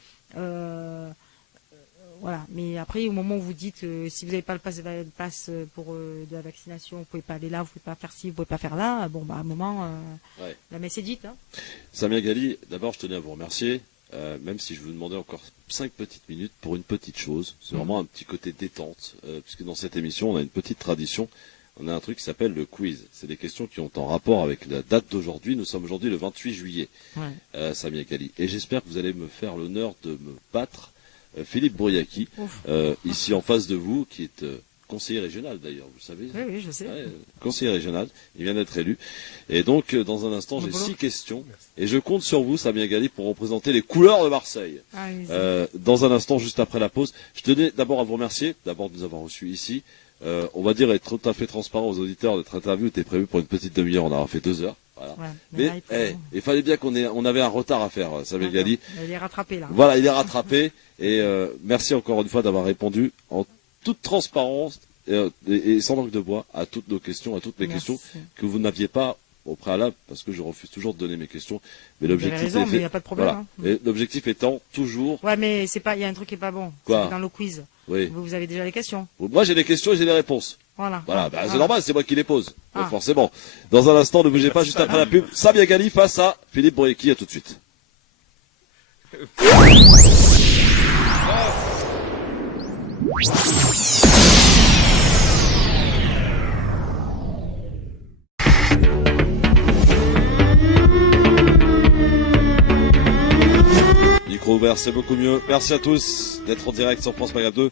Voilà. Mais après, au moment où vous dites, si vous n'avez pas le pass pour de la vaccination, vous pouvez pas aller là, vous pouvez pas faire ci, vous pouvez pas faire là. Bon, à un moment, la messe est dite. Hein. Samia Ghali, d'abord, je tenais à vous remercier, même si je vous demandais encore 5 petites minutes pour une petite chose. C'est vraiment un petit côté détente, puisque dans cette émission, on a une petite tradition. On a un truc qui s'appelle le quiz. C'est des questions qui ont en rapport avec la date d'aujourd'hui. Nous sommes aujourd'hui le 28 juillet, Samia Ghali. Et j'espère que vous allez me faire l'honneur de me battre Philippe Brouillaki, ici en face de vous, qui est conseiller régional d'ailleurs, vous savez. Oui, je sais. Conseiller régional, il vient d'être élu. Et donc, dans un instant, j'ai 6 questions. Et je compte sur vous, Samia Ghali, pour représenter les couleurs de Marseille. Dans un instant, juste après la pause. Je tenais d'abord à vous remercier, d'abord de nous avoir reçus ici. On va dire être tout à fait transparent aux auditeurs. Notre interview était prévue pour une petite demi-heure, on a fait 2 heures. Voilà. Mais il fallait bien on avait un retard à faire, Samia Ghali. Il est rattrapé là. Voilà, il est rattrapé. Et merci encore une fois d'avoir répondu en toute transparence et sans langue de bois à toutes nos questions, à toutes mes questions que vous n'aviez pas au préalable, parce que je refuse toujours de donner mes questions. Mais l'objectif mais il n'y a pas de problème. Voilà. Hein. Et l'objectif étant toujours. Ouais, mais il y a un truc qui est pas bon. Quoi? C'est dans le quiz. Oui. Vous avez déjà les questions. Moi, j'ai les questions et j'ai les réponses. Voilà. C'est normal, c'est moi qui les pose. Donc, forcément. Dans un instant, ne bougez pas juste après la pub. Samia Ghali face à Philippe Brouillaki. À tout de suite. Micro ouvert, c'est beaucoup mieux. Merci à tous d'être en direct sur France Maghreb 2.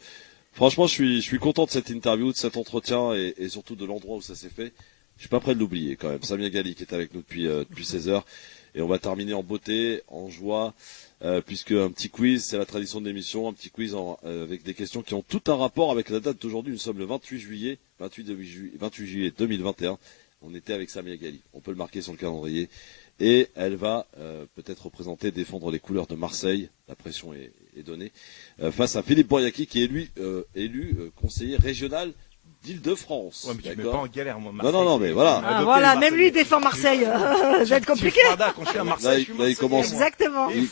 Franchement, je suis content de cette interview, de cet entretien et surtout de l'endroit où ça s'est fait. Je suis pas prêt de l'oublier quand même. Samia Ghali qui est avec nous depuis 16 heures. Et on va terminer en beauté, en joie, puisque un petit quiz, c'est la tradition de l'émission, un petit quiz avec des questions qui ont tout un rapport avec la date d'aujourd'hui. Nous sommes le 28 juillet 2021. On était avec Samia Ghali. On peut le marquer sur le calendrier. Et elle va peut-être représenter, défendre les couleurs de Marseille. La pression est donnée. Face à Philippe Brouillaki, qui est élu conseiller régional d'Île-de-France. Ouais, mais tu mets pas en galère, moi. Marseille, non, mais voilà. Voilà, même lui défend Marseille. Ça va être compliqué. Là, il commence. Exactement. Il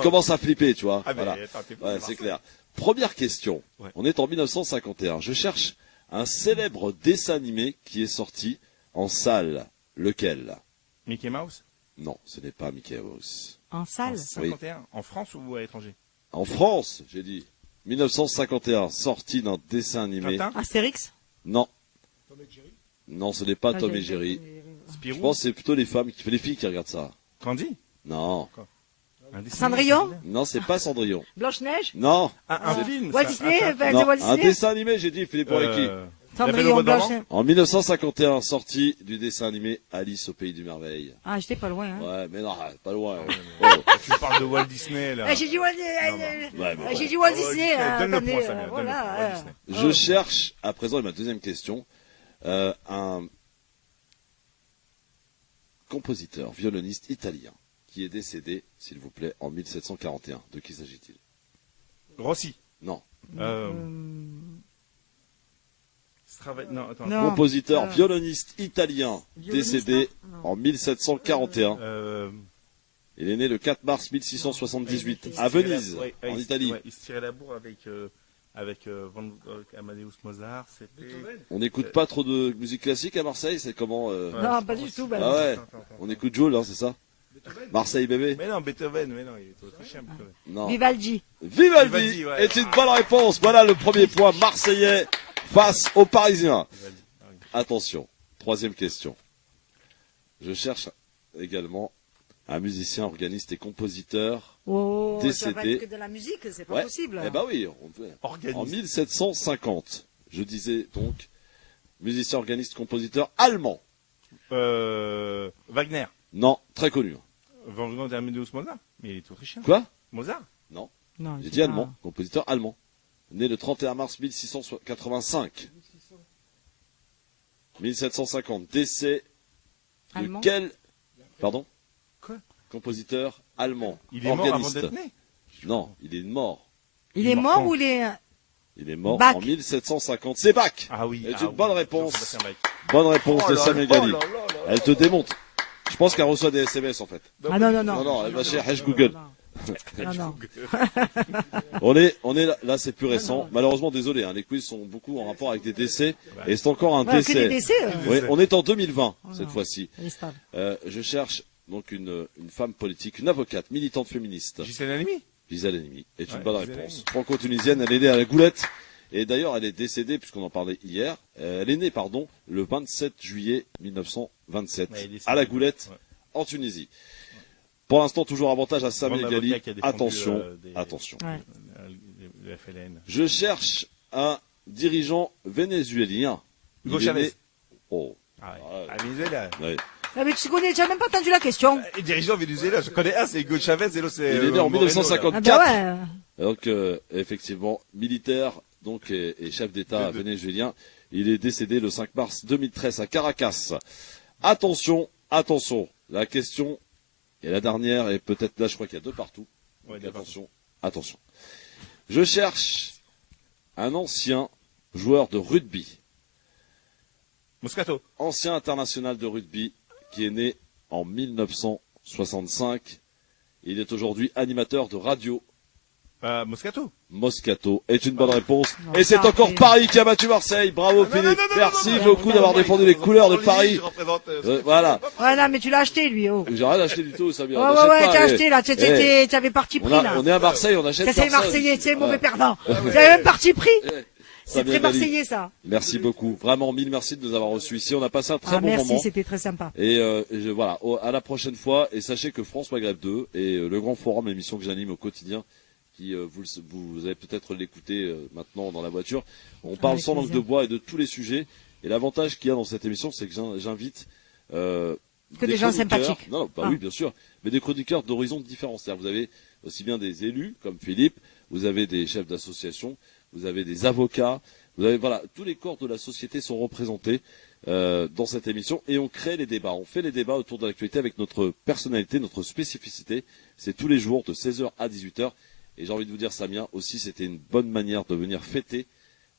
commence à flipper, tu vois. Voilà. C'est clair. Première question. Ouais. On est en 1951. Je cherche un célèbre dessin animé qui est sorti en salle. Lequel? Mickey Mouse? Non, ce n'est pas Mickey Mouse. En salle? 51. Oui. En France ou à l'étranger? En France, j'ai dit. 1951, sorti d'un dessin animé. Astérix? Non. Tom et Jerry? Non, ce n'est pas Tom et Jerry. Spirou? Je pense que c'est plutôt les filles qui regardent ça. Candy? Non. Cendrillon? Non, c'est pas Cendrillon. Blanche-Neige? Non. Un film? Walt Disney? Un dessin animé, j'ai dit, Philippe Brouillaki. Cendrillon, Blanche-Neige. En 1951, sorti du dessin animé Alice au pays du merveille. Ah, j'étais pas loin. Hein. Ouais, mais non, pas loin. Tu parles de Walt Disney, là. J'ai dit Walt Disney. J'ai dit Walt Disney. Donne le point, Samia. Voilà. Je cherche, à présent, et ma deuxième question, un compositeur, violoniste italien, qui est décédé, s'il vous plaît, en 1741. De qui s'agit-il? Rossi? Non. Non, attends. Compositeur, violoniste italien, décédé en 1741. Il est né le 4 mars 1678 à Venise, en Italie. Il se tirait la bourre avec Amadeus Mozart. On n'écoute pas trop de musique classique à Marseille, c'est comment Non, pas du tout. Ah ouais, on écoute Joule, hein, c'est ça? Marseille bébé? Mais non, Beethoven, mais non, il est autrichien, Beethoven. Non. Vivaldi est une bonne réponse. Voilà le premier point marseillais face aux Parisiens. Attention, troisième question. Je cherche également un musicien, organiste et compositeur décédé. Ça va être que de la musique, c'est pas possible. Eh ben oui, en 1750. Je disais donc musicien, organiste, compositeur allemand. Wagner. Non, très connu. Wolfgang Amadeus Mozart. Mais il est autrichien. Quoi? Mozart? Non. J'ai dit allemand, compositeur allemand. Né le 31 mars 1685. 1750. Décès de quel... Pardon? Quoi? Compositeur allemand. Il est mort avant d'être né? Non, il est mort. Il est mort ou il est... Il est mort en 1750. C'est Bach. Ah oui. C'est une bonne réponse. Bonne réponse Oh de là Samia là, Ghali. oh là là là. Elle te démonte. Je pense qu'elle reçoit des SMS en fait. Ah non, non, Non, non. non, elle va chez Hash Google. Non, non. On est là, c'est plus récent. Malheureusement, désolé, hein, les quiz sont beaucoup en rapport avec des décès. Et c'est encore un Ouais, que des décès. décès. Oui, on est en 2020 Oh cette non. fois-ci. Elle est stable. Je cherche donc une femme politique, une avocate, militante féministe. Gisèle Halimi. Gisèle Halimi est une Ouais, bonne Gisèle réponse. Halimi. Franco-tunisienne, elle est née à la Goulette. Et d'ailleurs, elle est décédée, puisqu'on en parlait hier. Elle est née, le 27 juillet 1927 Ouais, elle est décédée. à la Goulette, Ouais. en Tunisie. Pour l'instant, toujours avantage à Samia Grande Ghali. avocat qui a défendu, Attention, des- attention. Ouais. Le FLN. Je cherche un dirigeant vénézuélien. Hugo Il est Chavez. né- Oh, Ah ouais. Ah, Ah, Venezuela. ouais. Ah, mais tu connais, tu n'as même pas entendu la question. Et dirigeant Venezuela, je connais un, c'est Hugo Chavez et l'autre c'est. Il est né en Moreno, là. 1954. Ah bah ouais. Donc, effectivement, militaire donc, et chef d'État vénézuélien. Il est décédé le 5 mars 2013 à Caracas. Attention, attention. La question est la dernière, et peut-être là, je crois qu'il y a deux partout. Ouais, Donc, deux partout. attention, attention. Je cherche un ancien joueur de rugby, Moscato. ancien international de rugby, qui est né en 1965. Il est aujourd'hui animateur de radio. Moscato. Moscato est une bonne réponse. Non, Et c'est ça, encore c'est- Paris qui a battu Marseille. Bravo non, Philippe. non, non, Merci non, beaucoup non, d'avoir non, défendu les couleurs de Paris. Je représente. Voilà. Ouais, non, mais tu l'as acheté, lui, oh. J'ai rien acheté du tout, ça Ouais, vient. ouais, tu as acheté, là. Tu avais parti On, pris, là. on est à Marseille, on achète Ça, c'est personne. Marseillais, c'est mauvais Voilà. perdant. Vous avez même parti pris. Eh, C'est Samia très Ghali. Marseillais, ça. Merci beaucoup. Vraiment, mille merci de nous avoir reçus ici. On a passé un très Ah, bon merci, moment. c'était très sympa. Et voilà, à la prochaine fois. Et sachez que France Maghreb 2 et le Grand Forum, l'émission que j'anime au quotidien, qui vous allez peut-être l'écouter maintenant dans la voiture. On parle Avec sans langue plaisir. de bois et de tous les sujets. Et l'avantage qu'il y a dans cette émission, c'est que j'invite Que des gens chroniqueurs- sympathiques. Non, bah Ah. oui, bien sûr, mais des chroniqueurs d'horizons différents. C'est-à-dire, vous avez aussi bien des élus comme Philippe, vous avez des chefs d'association, vous avez des avocats, vous avez voilà, tous les corps de la société sont représentés dans cette émission et on crée les débats. On fait les débats autour de l'actualité avec notre personnalité, notre spécificité. C'est tous les jours de 16h à 18h. Et j'ai envie de vous dire, Samia, aussi, c'était une bonne manière de venir fêter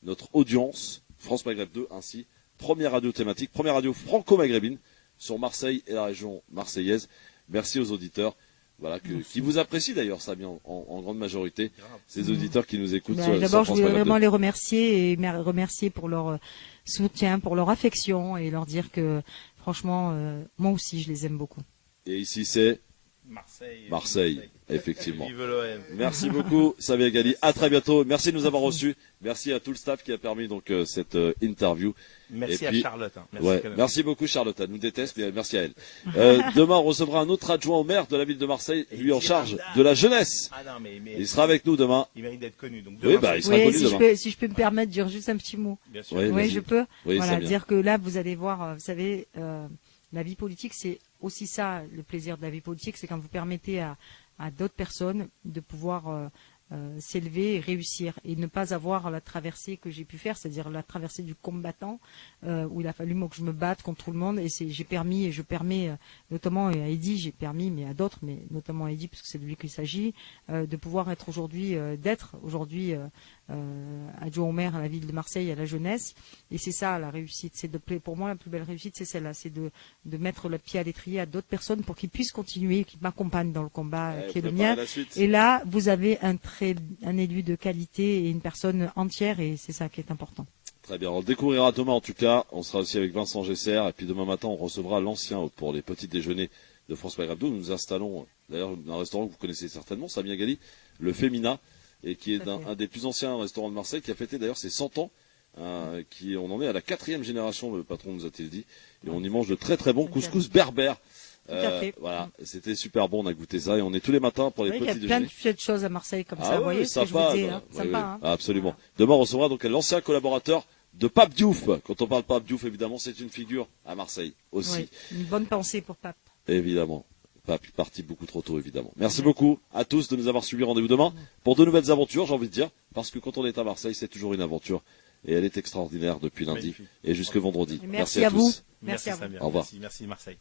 notre audience, France Maghreb 2, ainsi, première radio thématique, première radio franco-maghrébine sur Marseille et la région marseillaise. Merci aux auditeurs, voilà, qui vous apprécient d'ailleurs, Samia, en grande majorité, ces auditeurs qui nous écoutent Ben, sur D'abord, je France voulais Maghreb 2. vraiment les remercier et remercier pour leur soutien, pour leur affection et leur dire que, franchement, moi aussi, je les aime beaucoup. Et ici, c'est Marseille. effectivement. Vive l'OM. Merci beaucoup, Samia Ghali. À très bientôt. Merci de nous avoir reçus. Merci à tout le staff qui a permis donc cette interview. Merci Et puis- à Charlotte. Hein. Merci Ouais, quand même. merci beaucoup Charlotte, elle nous déteste, mais merci à elle. Demain, on recevra un autre adjoint au maire de la ville de Marseille, lui en charge de la jeunesse. Ah non, mais Il sera avec nous demain. il mérite d'être connu. Donc Oui, demain, bah, c'est- il sera Oui, connu demain. si je peux me permettre de dire juste un petit mot. bien sûr. Oui, Oui, vas-y. je peux. Oui, Voilà, Samia. dire que là, vous allez voir, vous savez, la vie politique, c'est aussi ça, le plaisir de la vie politique, c'est quand vous permettez à d'autres personnes de pouvoir s'élever et réussir et ne pas avoir la traversée que j'ai pu faire, c'est-à-dire la traversée du combattant où il a fallu moi que je me batte contre tout le monde et j'ai permis et je permets notamment à Eddy, j'ai permis mais à d'autres, mais notamment à Eddy parce que c'est de lui qu'il s'agit, de pouvoir être aujourd'hui, d'être aujourd'hui adjoint au maire à la ville de Marseille, à la jeunesse. Et c'est ça la réussite. C'est pour moi la plus belle réussite, c'est celle-là, c'est de mettre le pied à l'étrier à d'autres personnes pour qu'ils puissent continuer, qu'ils m'accompagnent dans le combat qui est le Préparez mien. la suite. Et là, vous avez un élu de qualité et une personne entière, et c'est ça qui est important. Très bien, on le découvrira demain en tout cas. On sera aussi avec Vincent Gesser. Et puis demain matin, on recevra l'ancien hôte pour les petits déjeuners de France Maghreb 2. Nous nous installons d'ailleurs dans un restaurant que vous connaissez certainement, Samia Ghali, le Femina, et qui est Tout à fait. un des plus anciens restaurants de Marseille, qui a fêté d'ailleurs ses 100 ans. On en est à la 4e génération, le patron nous a-t-il dit. Et on y mange de très très bons couscous berbères. à fait. Voilà, c'était super bon, on a goûté ça. Et on est tous les matins pour les Vous voyez petits qu'il y a plein déjeuners. de petites choses à Marseille comme ça. Ah Vous voyez oui, ce que je sympa. vous dis, hein. Oui, Sympa, oui, hein. absolument. Voilà. Demain, on recevra donc l'ancien collaborateur de Pape Diouf. Quand on parle Pape Diouf, évidemment, c'est une figure à Marseille aussi. Oui, une bonne pensée pour Pape. Évidemment. Pape est parti beaucoup trop tôt, évidemment. Merci beaucoup à tous de nous avoir suivis. Rendez-vous demain pour de nouvelles aventures, j'ai envie de dire. Parce que quand on est à Marseille, c'est toujours une aventure. Et elle est extraordinaire depuis lundi Magnifique. et jusque vendredi. Et merci à vous. tous. Merci à vous. Samia. Au revoir. Merci Marseille.